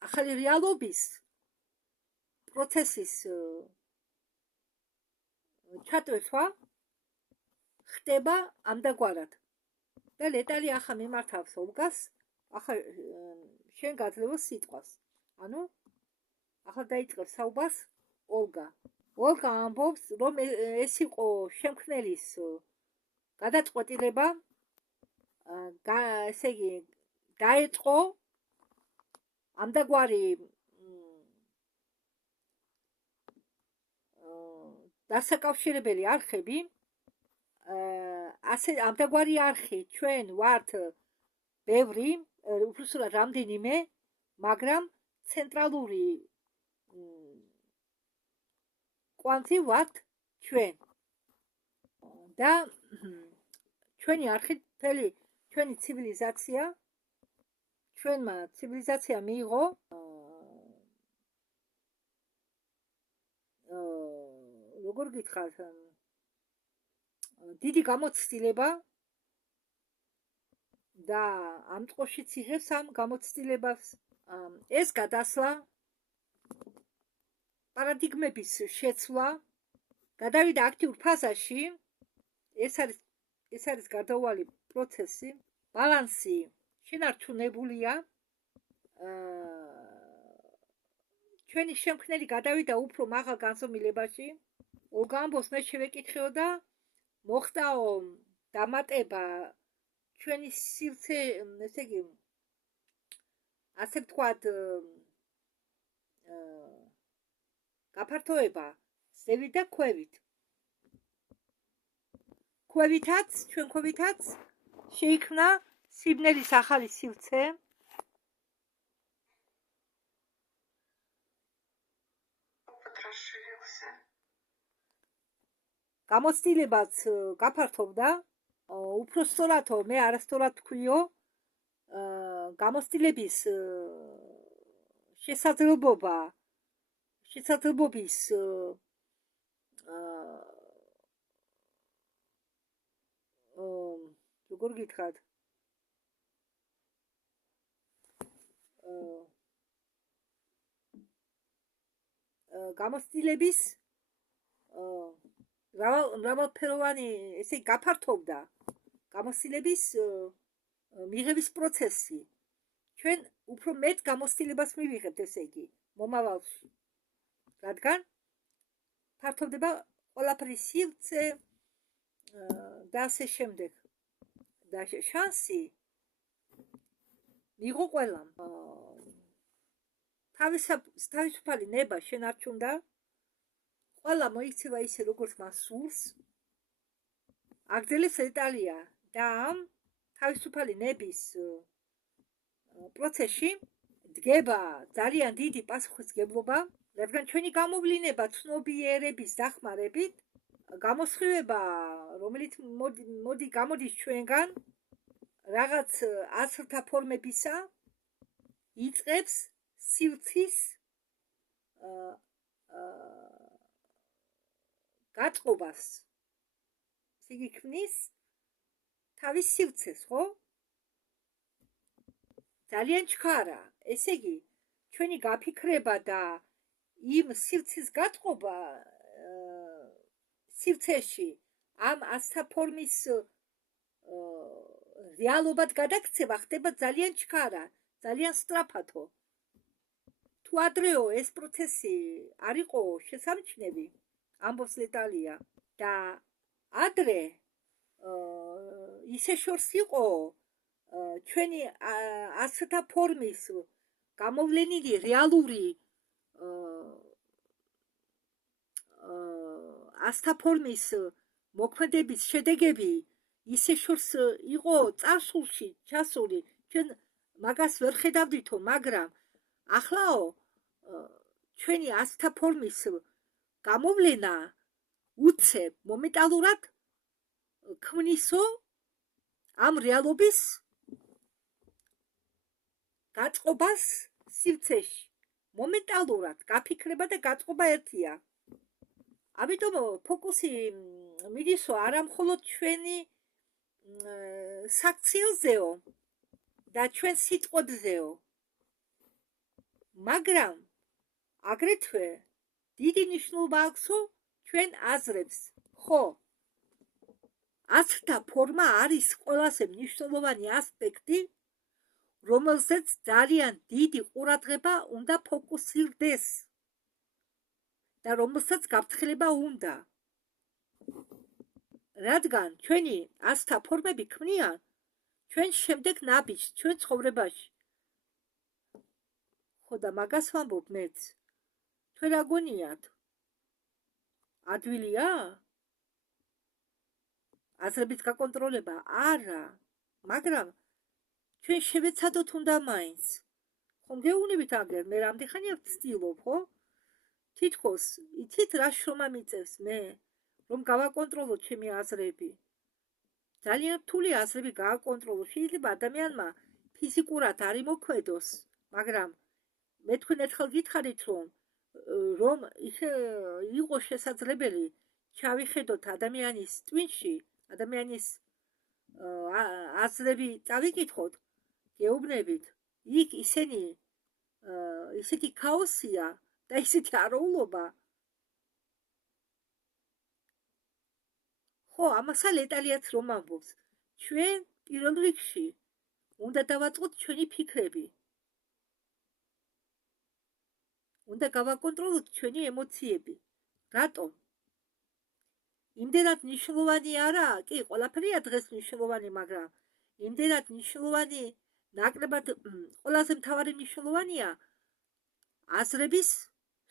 ახალი რეალობის პროცესის ჩატვირთვა ხდება ამდაგვარად და ლეტალი ახლა მიმართავს ოლგას, ახლა შენ გაძლევო სიტყვას. ანუ ახლა დაიწყებს საუბარს ოლგა. ოლგა ამბობს, რომ ეს იყო შემქმნელის გადაწყვეტილება, ესე იგი დაეწყო ამდაგვარი დასაკავშირებელი არხები, ასე ამდაგვარი არხი ჩვენ ვართ ბევრი, უბრალოდ რამდენიმე, მაგრამ ცენტრალური კვანტი ვართ ჩვენ. და ჩვენი არხი, მთელი ჩვენი ცივილიზაცია, ჩვენმა ცივილიზაცია მიიღო როგორ გითხრათ, დიდი გამოცდილება და ამ წყოშიც იღებს ამ გამოცდილებას. ეს გადასვლა, პარადიგმების შეცვლა გადავიდა აქტიურ ფაზაში. ეს არის გარდაუვალი პროცესი, ბალანსი შენარჩუნებულია. ჩვენი შემქმნელი გადავიდა უფრო მაღალ განზომილებაში. ოლგა ამბობს, მე შევეკითხეო და მოხდაო დამატება ჩვენი სივრცე, ესე იგი, ასე ვთქვათ, გაფართოება ზევით და ქვევით. ჩვენ ქვევითაც შეიქმნა სიბნელის ახალი სივრცე. გამოცდილებაც გაფართოვდა, უფრო სწორადო, მე არასწორად თქვიო, გამოცდილების შესაძლებლობის როგორ გითხრათ, გამოცდილების მრავალფეროვანი, ესე გაფართოვდა გამოცდილების მიღების პროცესი. ჩვენ უფრო მეტ გამოცდილებას მივიღებთ, ესე იგი, მომავალში. რადგან ფართოვდება ყველაფერი სივრცე და ასე შემდეგ. და შანსი მიიღო ყველამ. თავისუფალი ნება შენარჩუნდა. ყველა მოიქცევა ისე, როგორც მას სურს. აგრძელებს ლეტალია და ამ თავისუფალი ნების პროცესში დგება ძალიან დიდი პასუხისმგებლობა, რადგან ჩვენი გამოვლინება ცნობიერების დახმარებით, გამოსხივება, რომელიც გამოდის ჩვენგან, რაღაც აზრთა ფორმებისა, იწყებს სივრცის გაწყობას. იგი ქმნის თავის სივრცეს, ხო? ძალიან ჩქარა. ესე იგი, ჩვენი გაფიქრება და იმ სივრცის გაწყობა სივრცეში ამ აზრთა ფორმის რეალობად გადაქცევა ხდება ძალიან ჩქარა, ძალიან სწრაფადო. თუ ადრეო ეს პროცესი არ იყო შესამჩნევი, ამბობს ლეტალია, და ადრე ისე შორს იყო ჩვენი აზრთა ფორმის გამოვლენილი რეალური აზრთა ფორმის მოქმედების შედეგები ისე შორს იყო წარსულში ჩასული, ჩვენ მაგას ვერ ხედავდითო, მაგრამ ახლაო ჩვენი ასთა ფორმის გამოვლენა უცებ მომენტალურად ქმნისო ამ რეალობის გაწყობას სივრცეში. მომენტალურად გაფიქრება და გაწყობა ერთია. ამიტომ ფოკუსი მიდისო არა მხოლოდ ჩვენი საქციელზეო და ჩვენ სიტყვებზეო, მაგრამ აგრეთვე დიდი მნიშვნელობა აქვსო ჩვენ აზრებს. ხო, აზრთა ფორმა არის ყველაზე მნიშვნელოვანი ასპექტი, რომელზეც ძალიან დიდი ყურადღება უნდა ფოკუსირდეს და რომელსაც გაფრთხილება უნდა. რადგან ჩვენი აზრთა ფორმები ქმნიან ჩვენ შემდეგ ნაბიჯს ჩვენ ცხოვრებაში. ხო და მაგას ვამბობ მეც. თქვენ რა გონიათ? ადვილია? აზრებით გაკონტროლება? არა, მაგრამ ჩვენ შევეცადოთ უნდა მაინც. ხომ გეუბნებით აგერ, მე რამდენი ხანია ვცდილობ, ხო? თითქოს იცით რა შრომა მიწევს მე, რომ გავაკონტროლოთ ჩემი აზრები. ძალიან რთული აზრები გააკონტროლო. შეიძლება ადამიანმა ფიზიკურად არ იმოქმედოს, მაგრამ მე თქვენ ერთხელ გითხარით, რომ იყო შესაძლებელი ჩავიხედოთ ადამიანის ტვინში, ადამიანის აზრები წავიკითხოთ, გეუბნებით, იქ ისეთი ქაოსია და ისეთი არეულობა. ხო, ამასა ლეტალიაც რომ ამბობს, ჩვენ პირველ რიგში უნდა დავაწყოთ ჩვენი ფიქრები. უნდა გავაკონტროლოთ ჩვენი ემოციები. რატომ? იმდენად მნიშვნელოვანი არაა, კი, ყველაფერია დღეს მნიშვნელოვანი, მაგრამ იმდენად მნიშვნელოვანი, ნაკლებად ყველაზე მთავარი მნიშვნელოვანია აზრების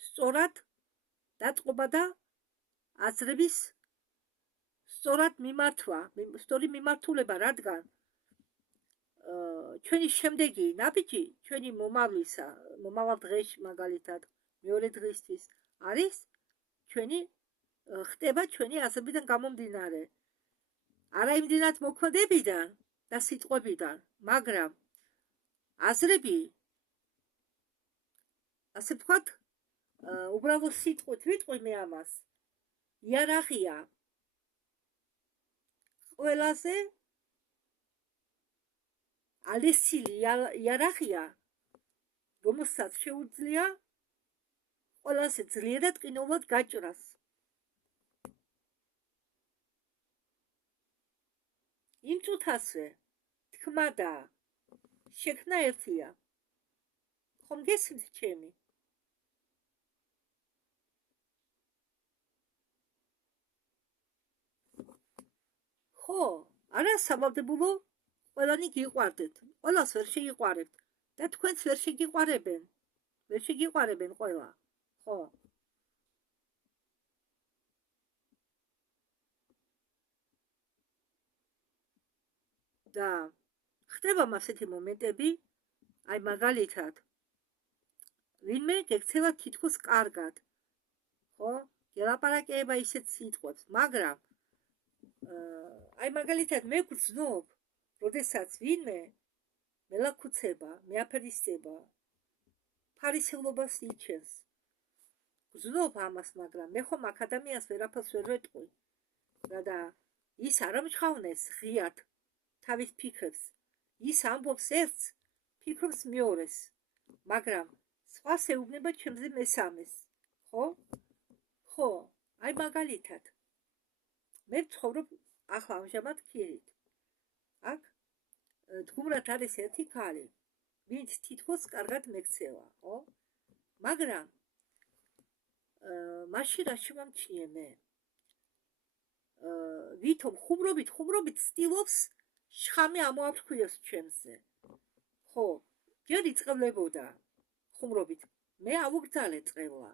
სწორად დაწყობა და აზრების სწორად სწორი მიმართულება, რადგან ჩვენი შემდეგი ნაბიჯი, ჩვენი მომავალ დღეში მაგალითად, მეორე დღისთვის არის ხდება ჩვენი აზრებიდან გამომდინარე. არა იმდენად მოქმედებიდან და სიტყვებიდან, მაგრამ აზრები, ასე ვთქვათ, უბრალოდ სიტყვით ვიტყვი მე ამას, იარაღია. ყველაზე ალესილი იარაღია, რომელსაც შეუძლია ყველაზე ძლიერად ყინულად გაჭრას. იმ წუთასვე თქმა და შექმნა ერთია. ხომ გესმით ჩემი? ხო, არა სამავდებულო ყველანი გიყვარდეთ. ყველას ვერ შეიყვარებთ და თქვენც ვერ შეგიყვარებენ. ვერ შეგიყვარებენ ყველა. ხო. და ხდება ასეთი მომენტები, აი მაგალითად, ვინმე გექცევა თითქოს კარგად, ხო? გელაპარაკება ისეთ სიტყვებს, მაგრამ აი მაგალითად მე გრძნობ, როდესაც ვინმე მელაქუცება, მეაფერისება, ფარისევლობას იჩენს. გრძნობ ამას, მაგრამ მე ხომ აქ ადამიანს ვერაფერს ვერ ვეტყვი. და ის არ ამჟღავნეს ღიად თავის ფიქრებს. ის ამბობს ერთს, ფიქრობს მეორეს, მაგრამ სხვას ეუბნება ჩემზე მესამეს. ხო? ხო, აი მაგალითად. მე ვცხოვრობ ახლა ამჟამად ქირით. აქ თქმურად არის ერთი ქალი, ვინც თითქოს კარგად მეკცევა, ხო? მაგრამ მაშინ რა შემამჩნიე მე? ვითომ ხუმრობით ცდილობს შხამი ამოაფრქვიოს ჩემზე. ხო, ჯერ იწყებლებოდა ხუმრობით, მე ავუგზალე წრევლა.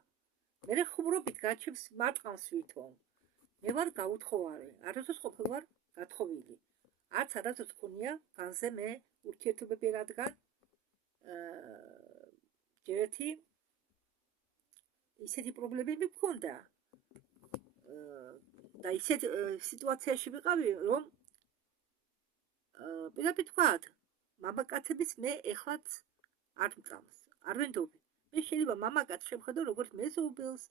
მე ხუმრობით გაჩებს მარტყამს ვითომ. მე ვარ გაუთხოვარი, არასდროს ყოფილი ვარ გათხოვილი. არც არასდროს მქონია განზე მე ურთიერთობები რადგან ჯერეთი ისეთი პრობლემები მქონდა და ისეთ სიტუაციაში ვიყავი, რომ პირდაპირ ვთქვათ, მამაკაცების მე ეხლაც არ მწამს, არ ვენდობი. მე შეიძლება მამაკაც შევხედო როგორც მეზობელს,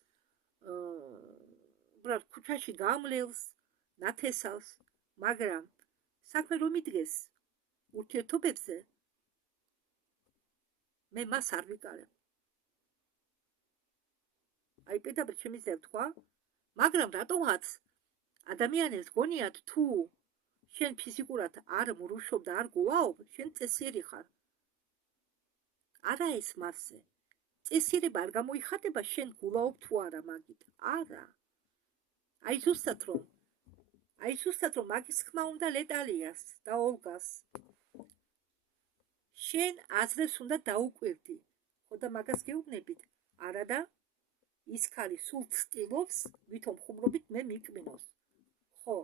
უბრალოდ ქუჩაში გამლევს, ნათესავს, მაგრამ საქმე რომ იდგეს ურთიერთობებზე, მე მას არ ვიკარებ. აი პირდაპირ შემიძლია ვთქვა, მაგრამ რატომღაც ადამიანებს გონიათ თუ შენ ფიზიკურად არ მრუშობ და არ გულაობ, შენ წესიერი ხარ. არა ეს მასზე. წესიერება არ გამოიხატება შენ გულაობ თუ არა მაგით. არა. აი ზუსტად რომ მაგის ხმა უნდა ლეტალიას და ოლგას. შენ აზრებს უნდა დაუკვირდი. ხო და მაგას გეუბნებით? არა და ის ხალი სულ ცდილობს, ვითომ ხუმრობით მე მიკმინოს. ხო,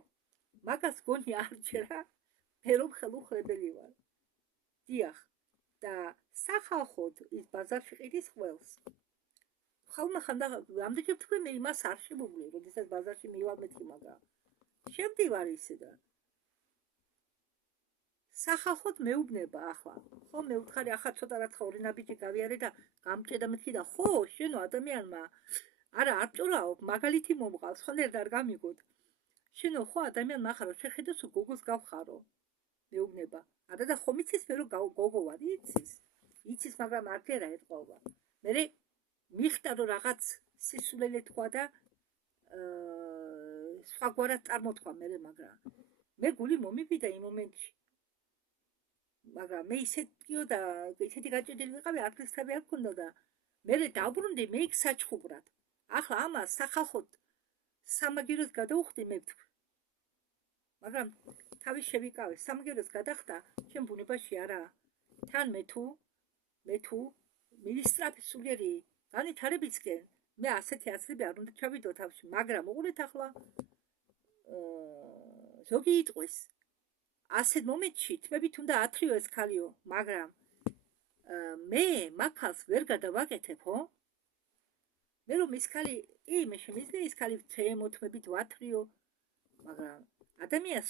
მაგას გონი არ ჯერა, მე რომ ხელუხლებელი ვარ. დიახ, და სახალხოდ ის ბაზარში ყიდის ყველს. ხალხმა ხანდა რამდენჯერ თქვი მე იმას არ შემოვლი, როდესაც ბაზარში მივალ მეთქი მაგა. შემდივარ ისე და სახალხოდ მეუბნება ახლა. ხო, მე ვთხარი ახლა ცოტა რათხა ორი ნაბიჯი გავიარე და გამჭედა მეთქი და ხო, შენო ადამიანმა არა არ ჭორაობ, მაგალითი მომყავს, ხონერდა არ გამიგოთ. შენო ხო ადამიანმა ახლა რომ შეხედოს გოგოს გავხარო. მეუბნება. არა და ხომ იცის მე რომ გოგო ვარ, იცის, მაგრამ არ ფერა ეთყობა. მე მიხდა რომ რაღაც სისულელე თქვა და სხვაგვარად წარმოთქვა მე, მაგრამ მე გული მომივიდა იმ მომენტში. მაგრამ მე ისეთიო და ისეთი გაჭედილი ვიყავი, არც თავი არ მქონდა და მე დავბრუნდი მე იქ საჩხუბრად. ახლა ამას სახალხოდ სამაგიეროს გადავხდი მე ვთქვი. მაგრამ თავი შევიკავე, სამაგიეროს გადახდა, ჩემ ბუნებაში არა. თან მე თუ მინისტრაფის სულიერი განვითარებისკენ მე ასეთი აზრები არ უნდა ჩავიდო თავში, მაგრამ უყურეთ ახლა ზოგი იტყვის. ასეთ მომენტში თმებით უნდა ათრიო ეს ქალიო, მაგრამ მე მაგას ვერ გადავაკეთებ, ხო? მე რომ ის ქალი, მე შემიძლია ის ქალი თემოთმებით ვათრიო, მაგრამ ადამიანს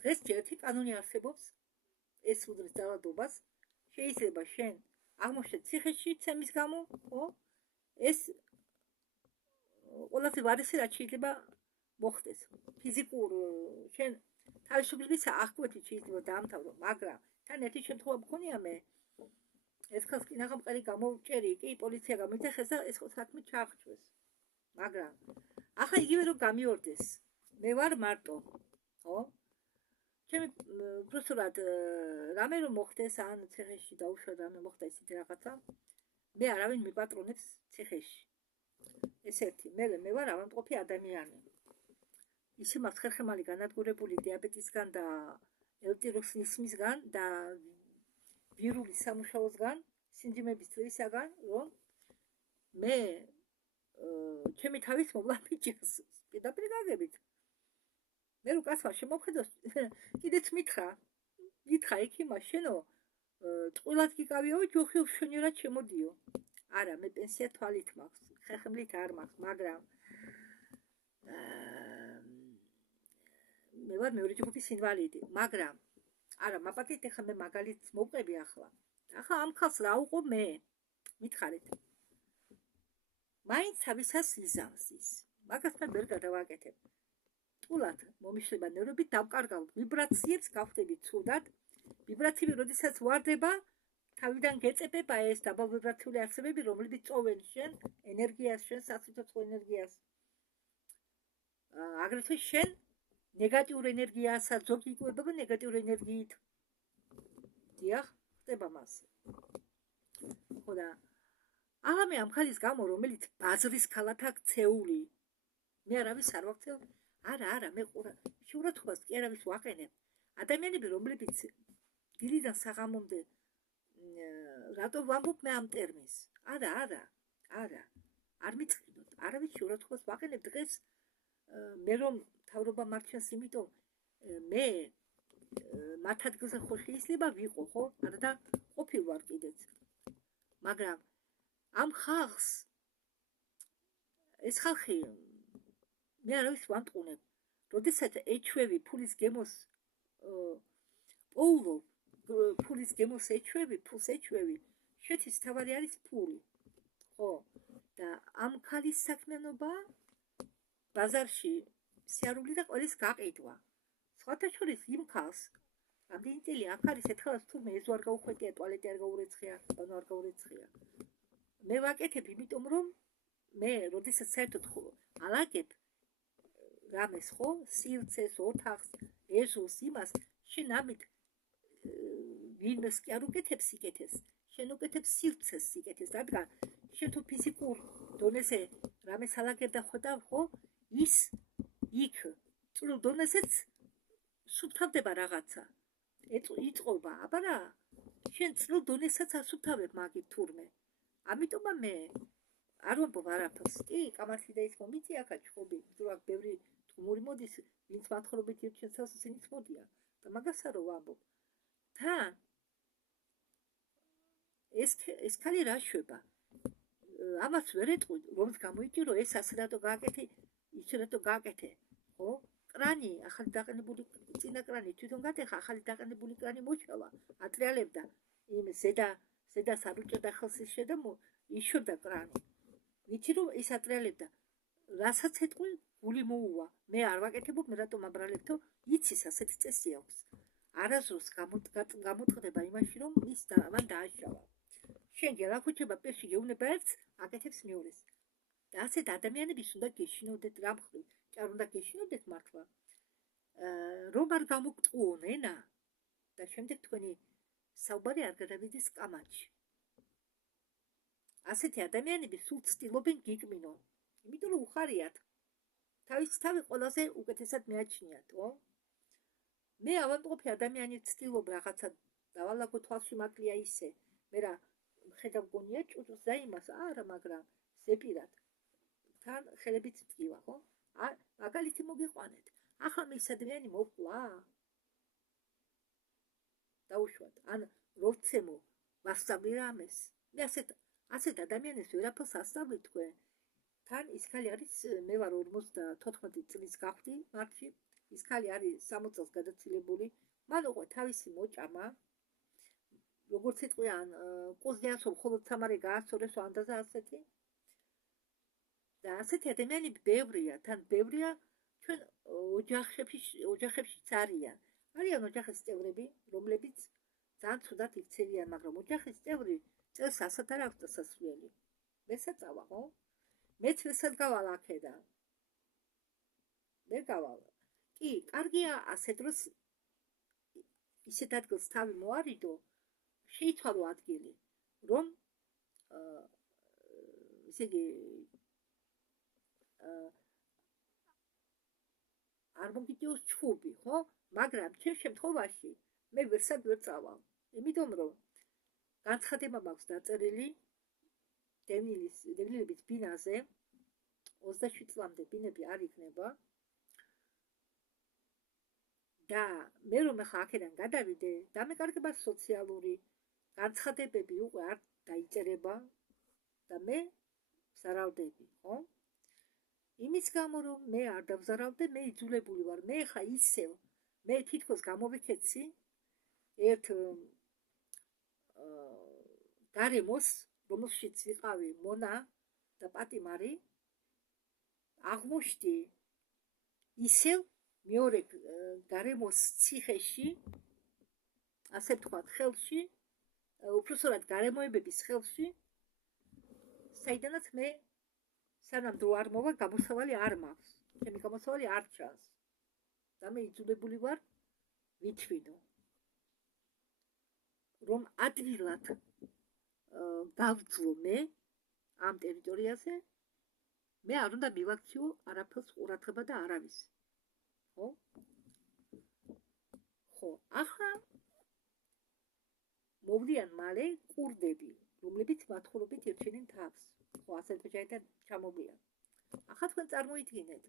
დღეს ერთი კანონი არსებობს, ეს უდრის ძალადობას, შეიძლება შენ აღმოჩნდე ციხეში ცემის გამო, ხო? ეს ყველაზე ვარისი რაც შეიძლება მოხდეს. ფიზიკურ შენ თავისუფლების აღკვეთით შეიძლება დაამთავრო, მაგრამ თან ერთი შემთხვევა მქონია მე ეს ხალხს კინაღამყარი გამოვჭერი, კი პოლიცია გამოიძახეს და ეს საქმე ჩაახჩვეს. მაგრამ ახლა იგივე რომ გამიორდეს, მე ვარ მარტო, ხო? ჩემი უბრალოდ რამე რომ მოხდეს, ან ციხეში დაუშვა რამე მოხდა ისეთი რაღაცა, მე არავინ მიპატრონებს ციხეში. ეს ერთი, მე ვარ ავადმყოფი ადამიანი. ისე მაქვს ხერხემალი განადგურებული დიაბეტისგან და ელტიროსნისმისგან და ვირული სამუშაოსგან, სინდრომების წლისაგან, რომ მე ჩემი თავის მოვლა მიჭირს, პირდაპირ გაგებით. მე რო კაცმა შემოვხედოს, კიდეც მითხრა ექიმა, შენო ტყუილად გიკავიო, ჯოხი შვენიერად შემოდიო. არა, მე პენსია თვალით მაქვს, ხერხემლით არ მაქვს, მაგრამ მე ვარ მეორე ჯგუფის ინვალიდი, მაგრამ არა, მაპატით ახლა მე მაგალითს მოვყები ახლა. ახლა ამ ხალხს რა უყო მე? მითხარით. მაინც თავისას იზამს ის. მაგას მე ვერ გადავაკეთებ. ტყუილად მომიშლება ნერვებით დავკარგავ, ვიბრაციებს გავხდები ცუდად. ვიბრაციები როდესაც ვარდება, თავიდან გეწებება ეს დაბალვიბრაციული არსებები, რომლებიც წოვენ შენ ენერგიას, შენ საციცოცხლო ენერგიას. აგრეთვე შენ ნეგატიურ ენერგიასაც ზოგი იკვებება ნეგატიურ ენერგიით. დიახ, ხდება მასე. ხო და ახლა მე ამ ხალის გამო, რომელიც ბაზრის ქალად აქვს ცეული, მე არავის არ ვაქცევ. არა, მე შეურაცხყოფას კი არავის ვაყენებ. ადამიანები, რომლებიც დილიდან საღამომდე რატო ვამბობ მე ამ ტერმინს? არა. არ მიწყინოთ. არავის შეურაცხყოფას ვაყენებ დღეს მე რომ თავრობა მარჩენს, იმიტომ მე მათ ადგილზე ხო შეიძლება ვიყო, ხო? არა და ყოფილ ვარ კიდეც. მაგრამ ამ ხალხს ეს ხალხი მე არავის ვამტყუნებ. როდესაც ეჩვევი ფულის გემოს პოულო ფულის გემოს ეჩვევი, ფულს ეჩვევი, შეთვის თავარი არის ფული. ხო? და ამ ქალის საქმიანობა ბაზარში სიარული და ყოველის გაყიდვა. სხვათა შორის იმ ქალს ამდენი წელი აქ არის, ერთხელაც თურმე ეზო არ გაუხვეტია, ტუალეტი არ გაურეცხია, ბანო არ გაურეცხია. მე ვაკეთებ, იმიტომ რომ მე როდესაც საერთოდ ალაგებ რამეს, ხო, სივრცეს, ოთახს, ეზოს, იმას, შენ ამით ვინმეს კი არ უკეთებ სიკეთეს, შენ უკეთებ სივრცეს სიკეთეს, რადგან შენ თუ ფიზიკურ დონეზე რამეს ალაგებ და ხვდავ, ხო, ის იქ წვრილ დონეზეც სუფთავდება რაღაცა. იწყობა, აბა რა, შენ წვრილ დონესაც ასუფთავებ მაგით თურმე. ამიტომ მე არ ვამბობ არაფერს. კი, კამათი და ის მომიწია აქ ჩხუბი, თუ აქ ბევრი თუმური მოდის, ვინც მათხრობით ირჩენს, ისინიც მოდიან. და მაგასა რო ვამბობ. თან ეს ქალი რა შვება? ამას ვერ ეტყვი, რომს გამოიჭირო ეს ასე რატო გააკეთე, ის რატო გააკეთე, ხო? კრანი, ახალი დაყენებული წინა კრანი თვითონ გატეხა, ახალი დაყენებული კრანი მოჩალა, ატრიალებდა იმ ზედა საბჭოთა ხელს შედა იშვებდა კრანი. ვიცი რომ ის ატრიალებდა. რასაც ეტყვი, გული მოუვა. მე არ ვაკეთებობ, მე რატომ აბრალებთო? იცის ასეთი წესი აქვს. არასდროს გამოწყდება იმაში, რომ ის მან დააშავა. შენ გელახუჩება პირში გეუნება ერთს, აკეთებს მეორეს. და ასეთ ადამიანების უნდა გეშინოდეთ რა მხრივ, ჭარ უნდა გეშინოდეთ მართლა. რომ არ გამოგტყუონ ენა და შემდეგ თქვენი საუბარი არ გადავიდეს კამათში. ასეთი ადამიანები სულ ცდილობენ გიკმინონ, იმიტომ რომ უხარიათ. თავი ყველაზე უკეთესად მეაჩნიათ, ხო? მე ავადმყოფი ადამიანი ცდილობ რაღაცა დავალაგო თვალში მაკლია ისე. მე რა ხედავ გონია ჭუჭს და იმას, არა, მაგრამ ზეპირად. თან ხელებით წკივა, ხო? მაგალითი მოგიყვანეთ. ახლა მე ის ადამიანი მოვკლა. დაუშვათ, ან როცემო ვასწავლი რამეს. მე ასეთ ადამიანებს ვერაფერს ასწავლი თქვენ. თან ის ქალი არის, მე ვარ 54 წლის გავხდი მარტში. ის ქალი არის 60 წელს გადაცილებული. მან უყო თავისი მოჭამა. როგორც იტყვიან, ყუზიასო მხოლოდ სამარე გაასწორეს ანდაზე ასეთი. და ასეთი ადამიანები ბევრია, თან ბევრია ჩვენ ოჯახებშიც არიან. არიან ოჯახის წევრები, რომლებიც ძალიან ცუდად იქცევიან, მაგრამ ოჯახის წევრი წელს ასად არ აქვს დასასვლელი. მესაწავა, ხო? მეც ვესად გავალ აქედან. ვერ გავალ. კი, კარგია ასე დროს ისეთ ადგილს თავი მოარიდო, შეიცვალო ადგილი, რომ ისე იგი არ მოგიწევს ჩხუბი, ხო? მაგრამ ჩემ შემთხვევაში მე ვერსად ვერ წავალ. იმიტომ რომ განცხადება მაქვს დაწერილი დევნილების ბინაზე 27 წლამდე ბინები არ იქნება. და მე რომ ახლა აქედან გადავიდე, დამეკარგება სოციალური განცხადებები უკვე არ დაიწერება და მე ვზარავდები, ხო? იმის გამო რომ მე არ დავზარავდე, მე იძულებული ვარ. მე ხა ისევ, მე თითქოს გამოვიქეცი ერთ გარემოს, რომელშიც ვიყავი მონა და პატიმარი, აღმოჩნდი ისევ მეორე გარემოს ციხეში, ასე ვთქვათ, ხელში, უпроსორად გარემოებების ხელში, საიდანაც მე სანამ დრო არ მოვა, გამოსავალი არ მაქვს. ჩემი გამოსავალი არ ჩანს. და მე იძულებული ვარ ვიცვიდო. რომ ადვილად გავძლო მე ამ ტერიტორიაზე, მე არ უნდა მივაქციო არაფერს ყურადღება და არავის. ხო? ხო, ახლა მოვლიან მალე კურდები, რომლებიც მათხრობით ირჩენენ თავს. ხო, ასეთ ჯაიდან ჩამოვლიან. ახლა თქვენ წარმოიდგინეთ,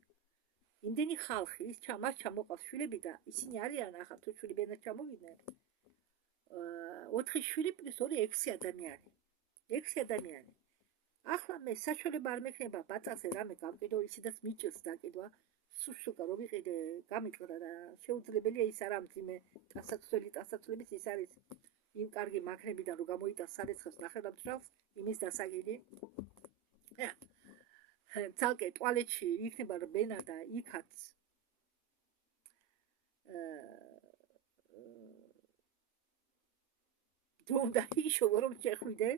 იმდენი ხალხი, მას ჩამოყავს შვილები და ისინი არიან ახლა თუ შვილები ენა ჩამოვიდნენ. 4 შვილი პლუს 2 6 ადამიანი. 6 ადამიანი. ახლა მე საშუალება არ მექნება ბაწაზე რამე გამყიდო, ისედაც მიჭირს დაკიდვა. სუშულა რომ ვიყიდე, გამიყრა და შეუძლებელია ის არ ამძიმე ტასაცვლების ის არის იმ კარგი მაქნებიდან რომ გამოიტანს სარეცხელს ნახევარმცველს, იმის დასაგიდი. ცალკე ტუალეტში იქნება რბენა და იქაც დონდა იშოვო რომ შეხვიდე.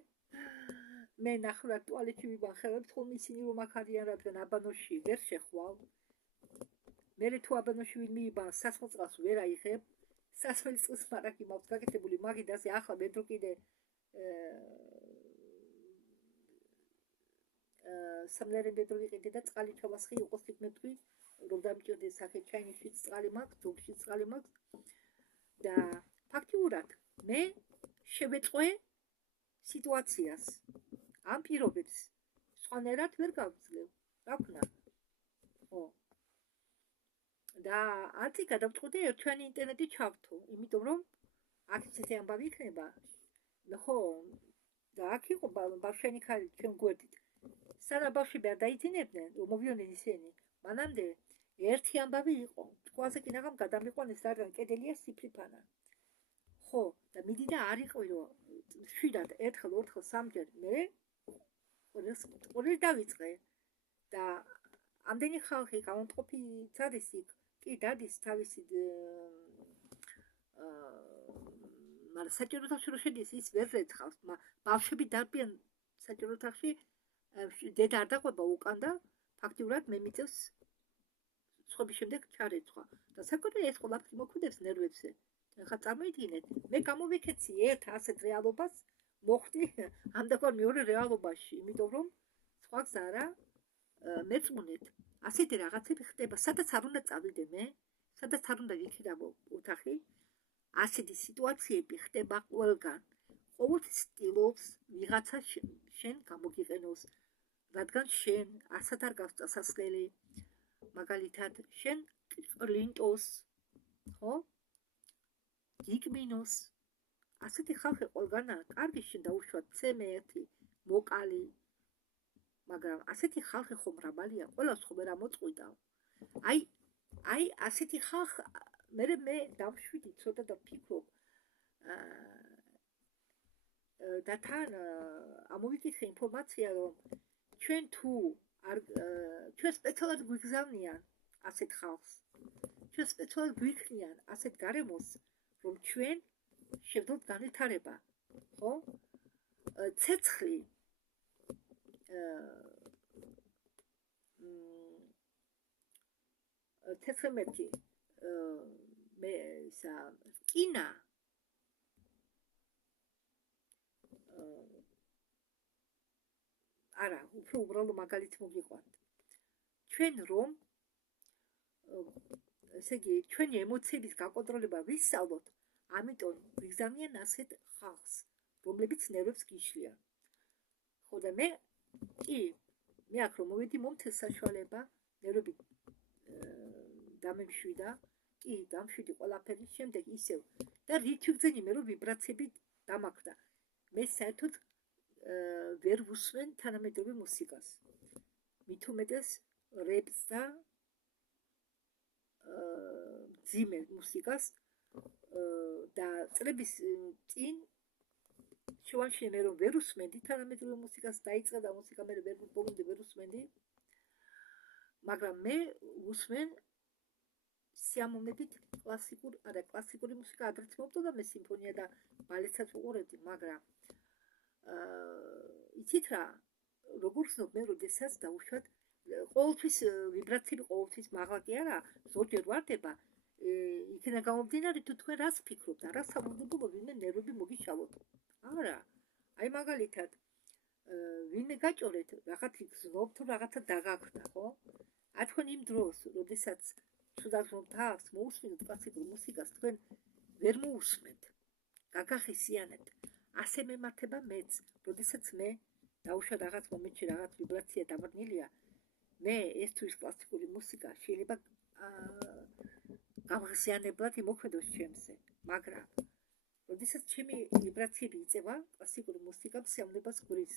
მე ნახევრად ტუალეტში ვიბახევებ, თუმცა ისინი რომ აქ არიან, რადგან აბანოში ვერ შეხვალ. მე თუ აბანოში ვინ მიიბანს, სასმელწყალს ვერ აიღებ. სასმელწყლის მარაგი მაქვს გაკეთებული, მაგიდაზე ახლა მე დრო კიდე სამლერენდე დრო ვიყიდე და წყალი ჩავასხი იყოს თქმეთვი, რომ დამჭირდეს აქეთ ჩაინიშიც წყალი მაქვს, ძოგში წყალი მაქვს და ფაქტიურად მე შევეწყვე სიტუაციას. ამ პირობებს სხვანაირად ვერ გავძლევ. რა ვქნა? ხო. და აწი გადავწყვიტე ერთვიანი ინტერნეტი ჩავთო, იმიტომ რომ აქ ისეთი ამბავი იქნება. ხო, და აქ იყო ბავშვიანი ქალი ჩვენ გვერდით. სანამ ბავშვები არ დაიძინებდნენ, რომ მოვიოდნენ ისინი, მანამდე ერთი ამბავი იყო. თქვაზე კი ნაღამ გადამიყვანეს, რადგან კედელია სიფრიფანა. ხო, და მიდი და არ იყო რომ შვიდად ერთხელ, ორთხელ, სამჯერ მე ყველას დავიწყე და ამდენი ხალხი გამომწყობი წადის იქ, კი დადის თავისი მაგრამ საჭირო ოთახში რომ შედის ის ვერ რეცხავს, ბავშვები დარბიან საჭირო ოთახში, დედა არ დაყვება უკან და ფაქტიურად მე მიწევს სხვების შემდეგ ჩარეცხვა და საკვირველია ეს ყველაფერი მოქმედებს ნერვებზე. ხა წარმოიდგინეთ, მე გამოვიქეცი ერთ ასეთ რეალობას, მოხდი ამდაგვარ მეორე რეალობაში, იმიტომ რომ სხვა გზა არა მეწმუნეთ. ასეთი რაღაცები ხდება, სადაც არ უნდა წავიდე მე, სადაც არ უნდა ვიქირავო ოთახი. ასეთი სიტუაციები ხდება ყველგან. ყოველთვის ცდილობს ვიღაცა შენ გამოგიყენოს, რადგან შენ ასად არ გაქვს წასასვლელი, მაგალითად შენ ყრლინტოს, ხო? გიკმინოს. ასეთი ხალხი ყველგანაა, კარგი შენ დაუშვათ C1, მოკალი. მაგრამ ასეთი ხალხი ხომ რამალია, ყველას ხომ ვერ ამოწყვიტავ. აი ასეთი ხალხ მე დავშვიდი ცოტა და ვფიქრობ. და თან ამოვიკითხე ინფორმაცია, რომ ჩვენ თუ არ ჩვენ სპეციალურად გვიგზავნიან ასეთ ხალხს. ჩვენ სპეციალურად გვიქნიან ასეთ გარემოს, რომ ჩვენ შევდოთ განვითარება, ხო? ცეცხლი თესემეთი მე ისა კინა არა, უფრო უბრალო მაგალითი მოგიყვანთ. ჩვენ რომ ესე იგი, ჩვენი ემოციების გაკონტროლება ვისწავლოთ, ამიტომ ვიგზავნიან ასეთ ხალხს, რომლებიც ნერვებს გიშლიან. ხო და მე აქ რომ მოვედი მომთეს საშუალება, ნერვები დამემშვიდა, კი, დამშვიდი ყველაფერი, შემდეგ ისევ და რით ვიგზენი მე რომ ვიბრაციები დამაკვდა. მე საერთოდ ვერ ვუსმენ თანამედროვე მუსიკას. მით უმეტეს რეპს და ძიმე მუსიკას და წლების წინ შევანშინე მე რომ ვერ უსმენდი თანამედროვე მუსიკას, დაიწყე და მუსიკა მე ვერ უსმენდი, მაგრამ მე უსმენ სიამოვნებით კლასიკური მუსიკა ადრეც მომწონდა, მე სიმფონია და ბალეტსაც ვუყურებდი, მაგრამ იცით რა, როგორ ვცნობ მე როდესაც დავუშვათ ყოველთვის ვიბრაციები ყოველთვის მაღლა კი არა, ზოგჯერ ვარდება, იქნა გამომდინარე თუ თქვენ რას ფიქრობთ, რა სამომდებო ვინმე ნერვები მოგიშალოთ. არა, აი მაგალითად ვინმე გაჭორეთ, რაღაც გზნობ თუ რაღაცა დაგაქვთ, ხო? აი თქვენ იმ დროს, როდესაც ცუდად რომ თავს მოусმინოთ კლასიკურ მუსიკას, თქვენ ვერ მოусმენთ, გაგახისიანებთ. ასე მემართება მეც, როდესაც მე დაუშვათ რაღაც მომენტში რაღაც ვიბრაცია დამარნილია, მე ეს თუ ის კლასიკური მუსიკა შეიძლება გამხსიანებლად იმოქმედოს ჩემზე, მაგრამ როდესაც ჩემი ვიბრაციები იწევა, კლასიკური მუსიკა მსევნებას გვრის.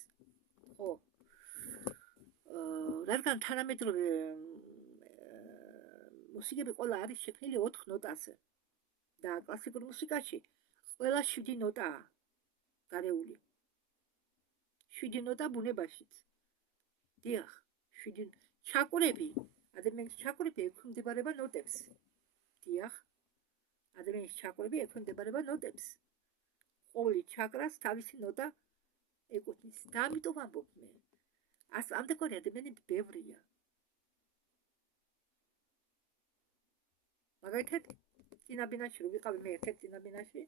ხო. რადგან თანამედროვე მუსიკები ყველა არის შექმნილი 4 ნოტაზე და კლასიკურ მუსიკაში ყველა 7 ნოტაა გარეული. 7 ნოტა ბუნებაშიც. დიახ, 7 ჩაკვრები, ადამიანის ჩაკვრები ექვემდებარება ნოტებს. დიახ, ადამიანის ჩაკვრები ექვემდებარება ნოტებს. ყოველი ჩაკრას თავისი ნოტა ეკუთვნის. და ამიტომ ვამბობ მე. ამდენგვარი ადამიანები ბევრია. მაგალითად, წინაბინაში რო ვიყავი მე ერთ-ერთ წინაბინაში,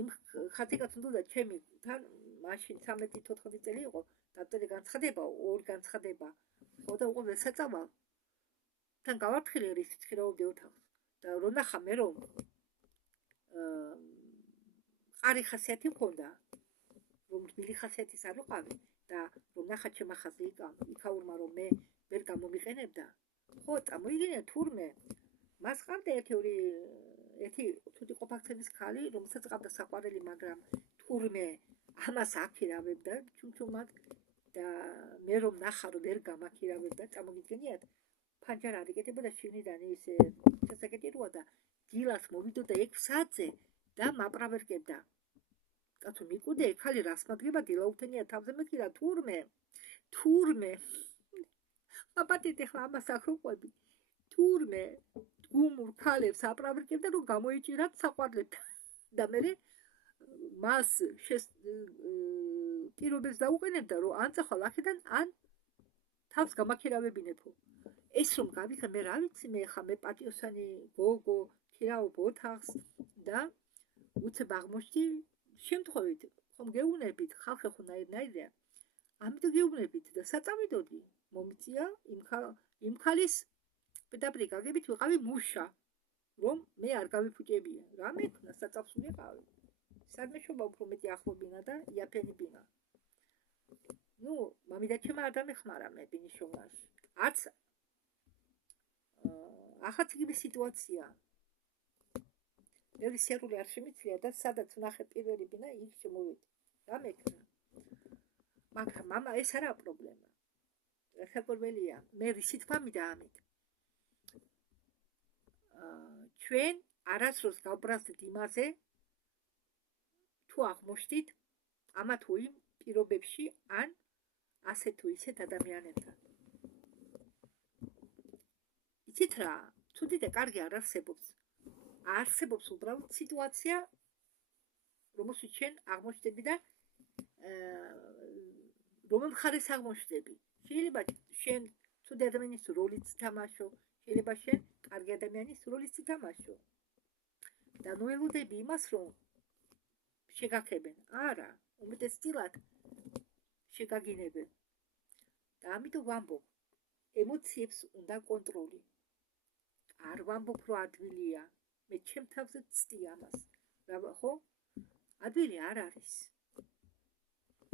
იმ ხათიკაც უნდა ჩემი თან მაშინ 13-14 წელი იყო, დაბტერი განცხადება, 2 განცხადება. ხო და უკვე ვესაწავალ. თან გავართხილე რისიც ხირავდი ოთახს. და რო ნახა მე რომ ყარი ხასიათი მქონდა, რომ რბილი ხასიათის არ ვიყავი და რომ ნახა ჩემ ხაზი იქაურმა რომ მე ვერ გამომიყენებდა. ხო, წამოიგინე თურმე. მას ყავდა ერთი თუთი ყოფაქცევის ქალი, რომელსაც ყავდა საყვარელი, მაგრამ თურმე ამას აქირავებდა ჩუმჩუმად და მე რომ ნახა რომ ვერ გამაქირავებდა, წამოგიდგენიათ, ფანჯარა არ იკეთებოდა შიგნიდან ისე შესაკეტიროა და დილას მოვიდოდა 6 საათზე და მაპრავერკებდა. კაცო მიკუდე ხალი რას მაგება დილა უთენია თავზე მეკირა თურმე აპატიტი ხა ამას ახრუყვები თურმე გუმურ ქალებს აპრავერკებდა რომ გამოიჭირათ საყვარლებთან და მე მას პირობებს დაუყენებდა რომ ან წახვალ აქედან ან თავს გამაქირავებინებო. ეს რომ გავიხე მე რა ვიცი მე ხა მე პატიოსანი გოგო ქირავობ ოთახს და უცებ აღმოჩნდი შემთხვევით ხომ გეუბნებით ხალხი ხო ნაირია ამიტომ გეუბნებით და საწავიდოდი მომიწია იმ ხალის პედაპრი გაგებით ვიყავი მუშა რომ მე არ გავიფუჭებია რა მექნა საწავს ვიყავი სადმეშობა უფრო მეტი ახლობინა და იაფენიბინა ну მამიდა ჩემ არ დამეხმარა მე ბინიშოვნაში არც ახაც იგივე სიტუაცია მე სერული არ შემიძლია და სადაც ნახე პირველი ბინა იქ შემოვედი რა მექნა მაგრამ მამა ეს არა პრობლემა საკურველია მე რისით ვამიდა ამით ჩვენ არასდროს გავბრაზდით იმაზე თუ აღმოჩნდით ამა თუ იმ პირობებში ან ასე თუ ისეთ ადამიანებთან იცით რა ცუდი და კარგი არ არსებობს უბრალოდ სიტუაცია რომელშიც ჩვენ აღმოჩნდები და რომ მხარეს აღმოჩნდები შეიძლება შენ ცუდი ადამიანის როლიც თამაშო შეიძლება შენ კარგი ადამიანის როლიც თამაშო და ნუ ელოდები იმას რომ შეგაქებენ არა უმეტესწილად შეგაგინებენ და ამიტომ ვამბობ ემოციებს უნდა კონტროლი არ ვამბობ რომ ადვილია მე ჩემ თავზე ვცდი ამას რა ხო ადვილი არ არის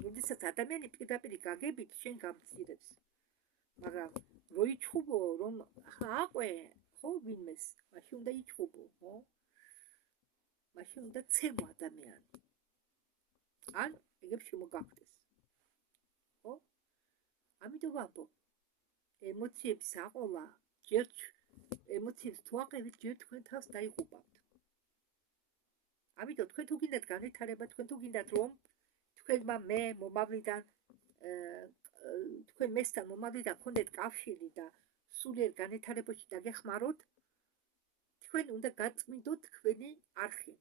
როდესაც ადამიანი პირდაპირ გაგებით შენ გამცირებს მაგრამ რო იჩხუბო რომ აყვე ხო ვინმეს მაშინ უნდა იჩხუბო ხო მაშინ უნდა ცემო ადამიანი ან ეგებს შემოგახდეს ხო ამიტომ ვამბობ ემოციების აყოლა ჯერ ემოციებს თუ აყევით ჯერ თქვენ თავს დაიღუპავთ ამიტომ თქვენ თუ გინდათ განვითარება თქვენ თუ გინდათ რომ თქვენმა მე მომავლიდან თქვენ მესთან მომავლიდან გქონდეთ კავშირი და სულიერ განვითარებაში დაგეხმაროთ თქვენ უნდა გაწმინდოთ თქვენი არხი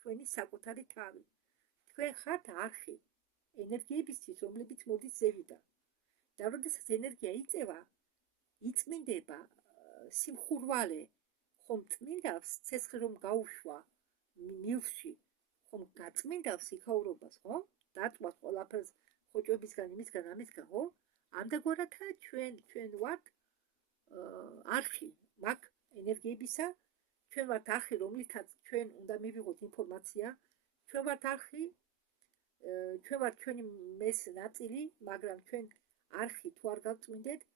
თქვენი საკუთარი თავი თქვენ ხართ არხი ენერგიებისთვის რომლებიც მოდის ზევიდან და როდესაც ენერგია იწევა იწმინდება სიმხურვალე ხომ წმინდავს ცეცხლი რომ გაუშვა მილში ხომ გაწმინდავს იქაურობას ხო დაწვას ყველაფერს ხოჭოებისგან იმისგან ამისგან ხო ამდაგორათა ჩვენ ვართ არხი მაგ ენერგიებისა ჩვენ ვართ არხი რომლითაც ჩვენ უნდა მივიღოთ ინფორმაცია ჩვენ ვართ არხი ჩვენ ვართ ჩვენი მეს ნაწილი მაგრამ ჩვენ არხი თუ არ გავწმინდეთ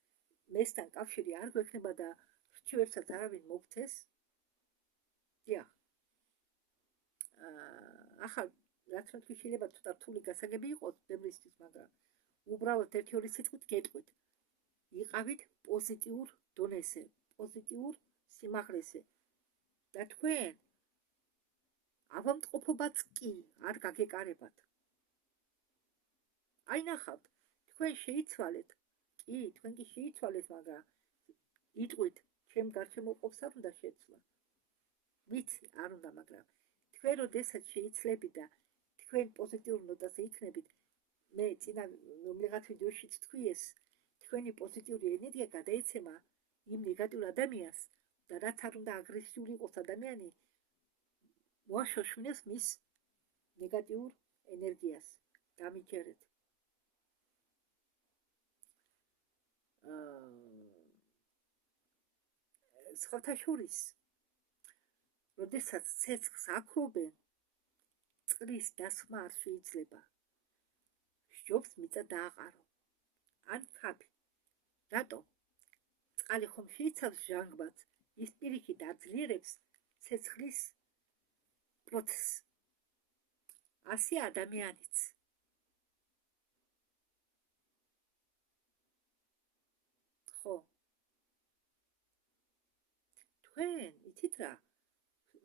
მესთან კავშირი არ გვექნება და რჩევებსაც არავინ მოგცეს. დიახ. ახლა რაც მეთქი შეიძლება ცოტა რთული გასაგები იყოს ბევრისთვის, მაგრამ უბრალოდ ერთი-ორი სიტყვით გეტყვით. იყავით პოზიტიურ დონეზე, პოზიტიურ სიმაღლეზე. და თქვენ ავადმყოფობაც კი არ გაგეკარებათ. აი ნახავთ, თქვენ შეიცვალეთ, კი, თქვენ კი შეიცვალეთ, მაგრამ იტყვით, ჩემ გარშემო ყოფსაც უნდა შეცვლა. ვიცი, არ უნდა, მაგრამ თქვენ როდესაც შეიცვლებით და თქვენ პოზიტიურ ნოტაზე იქნებით, მე წინა რომლიღაც ვიდეოშიც თქვი ეს, თქვენი პოზიტიური ენერგია გადაეცემა იმ ნეგატიურ ადამიანს და რაც არ უნდა აგრესიული იყოს ადამიანი, მოაშოშვნეს მის ნეგატიურ ენერგიას. დამიჯერეთ. სხვათა შორის, როდესაც ცეცხლს აქრობენ, წყლის დასხმა არ შეიძლება. სჯობს მიწა დააყარო. ან ხაფი. რატო? წყალი ხომ შეიცავს ჟანგბადს, ის პირიქით აძლიერებს ცეცხლის პროცესს. ასე ადამიანიც. ხო. თქვენ, იცით რა?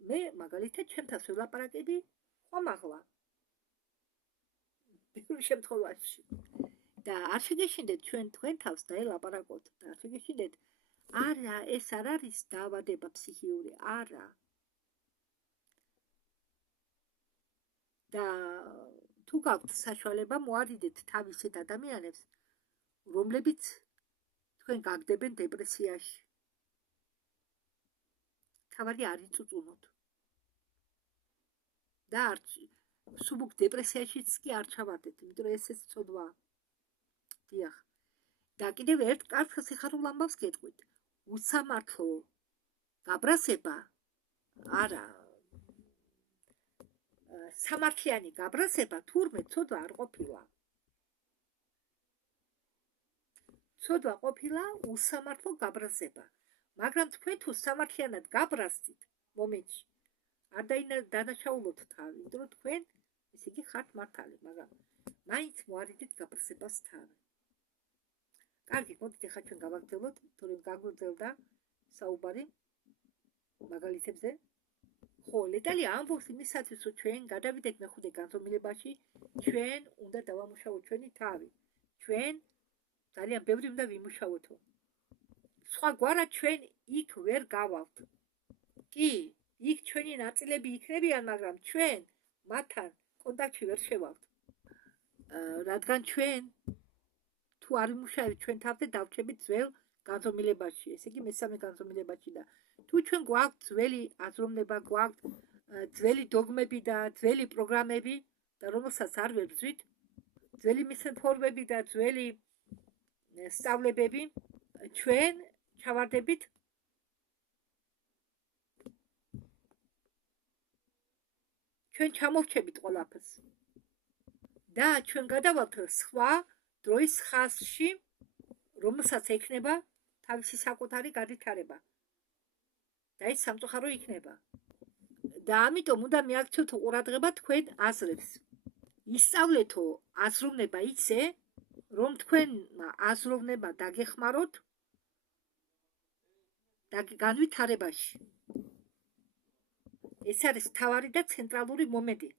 მე მაგალითად ჩემთან ველაპარაკები ხომ ახლა. ბევრ შემთხვევაში. და არ შეგეშინდეთ თქვენ თავს დაელაპარაკოთ და არ შეგეშინდეთ არა ეს არ არის დაავადება ფსიქიური, არა. და თუ გაქვთ საშუალება მოარიდეთ თავისეთ ადამიანებს, რომლებიც თქვენ გაგდებენ დეპრესიაში. თავარი არ იწუწუნოთ. და სუბუქ დეპრესიაშიც კი არ ჩავარდეთ, იმიტომ რომ ესეც ცოდვაა. დიახ. და კიდევ ერთ კარგ სიხარულ ამბავს გეტყვით. უსამართლო გაბრაზება არა. სამართლიანი გაბრაზება თურმე ცოდვა არ ყოფილა. ცოდვა ყოფილა უსამართლო გაბრაზება. მაგრამ თქვენ თუ სამართლიანად გაბრაზდით მომენტში, არ დანაშაულოთ თავი, იმიტომ რომ თქვენ ესე იგი ხართ მართალი, მაგრამ მაინც მოარიდეთ გაბრაზებას თავი. კარგი, მოდით ახლა ჩვენ გავაგრძელოთ, თორემ გაგვრძელდა საუბარი მაგალითებზე. ხო, ლეტალი ამბობს იმისათვის, რომ ჩვენ გადავიდეთ მეხუთე განზომილებაში, ჩვენ უნდა დავამუშავოთ ჩვენი თავი. ჩვენ ძალიან ბევრი უნდა ვიმუშაოთო. სხვაგვარად ჩვენ იქ ვერ გავალთ. კი, იქ ჩვენი ნაწილები იქნებიან, მაგრამ ჩვენ მათთან კონტაქტში ვერ შევალთ. რადგან ჩვენ თუ არ ვიმუშავებთ ჩვენ თავზე, დავრჩებით ძველ განზომილებაში, ესე იგი მესამე განზომილებაში და თუ ჩვენ გვაქვს ძველი აზროვნება, გვაქვს ძველი დოგმები და ძველი პროგრამები და რომელსაც არ ვებრძვით, ძველი მისამფორმები და ძველი სწავლებები, ჩვენ ჩავარდებით ჩვენ ჩამოვჩებით ყველაფერს და ჩვენ გადავალთ სხვა დროის ხაზში, რომელსაც ექნება თავისი საკუთარი განვითარება და ის სამწუხარო იქნება. და ამიტომ უნდა მიაქციოთ ყურადღება თქვენ აზრებს. ისწავლეთო აზროვნება ისე, რომ თქვენმა აზროვნება დაგეხმაროთ და განვითარებაში. ეს არის მთავარი და ცენტრალური მომენტი.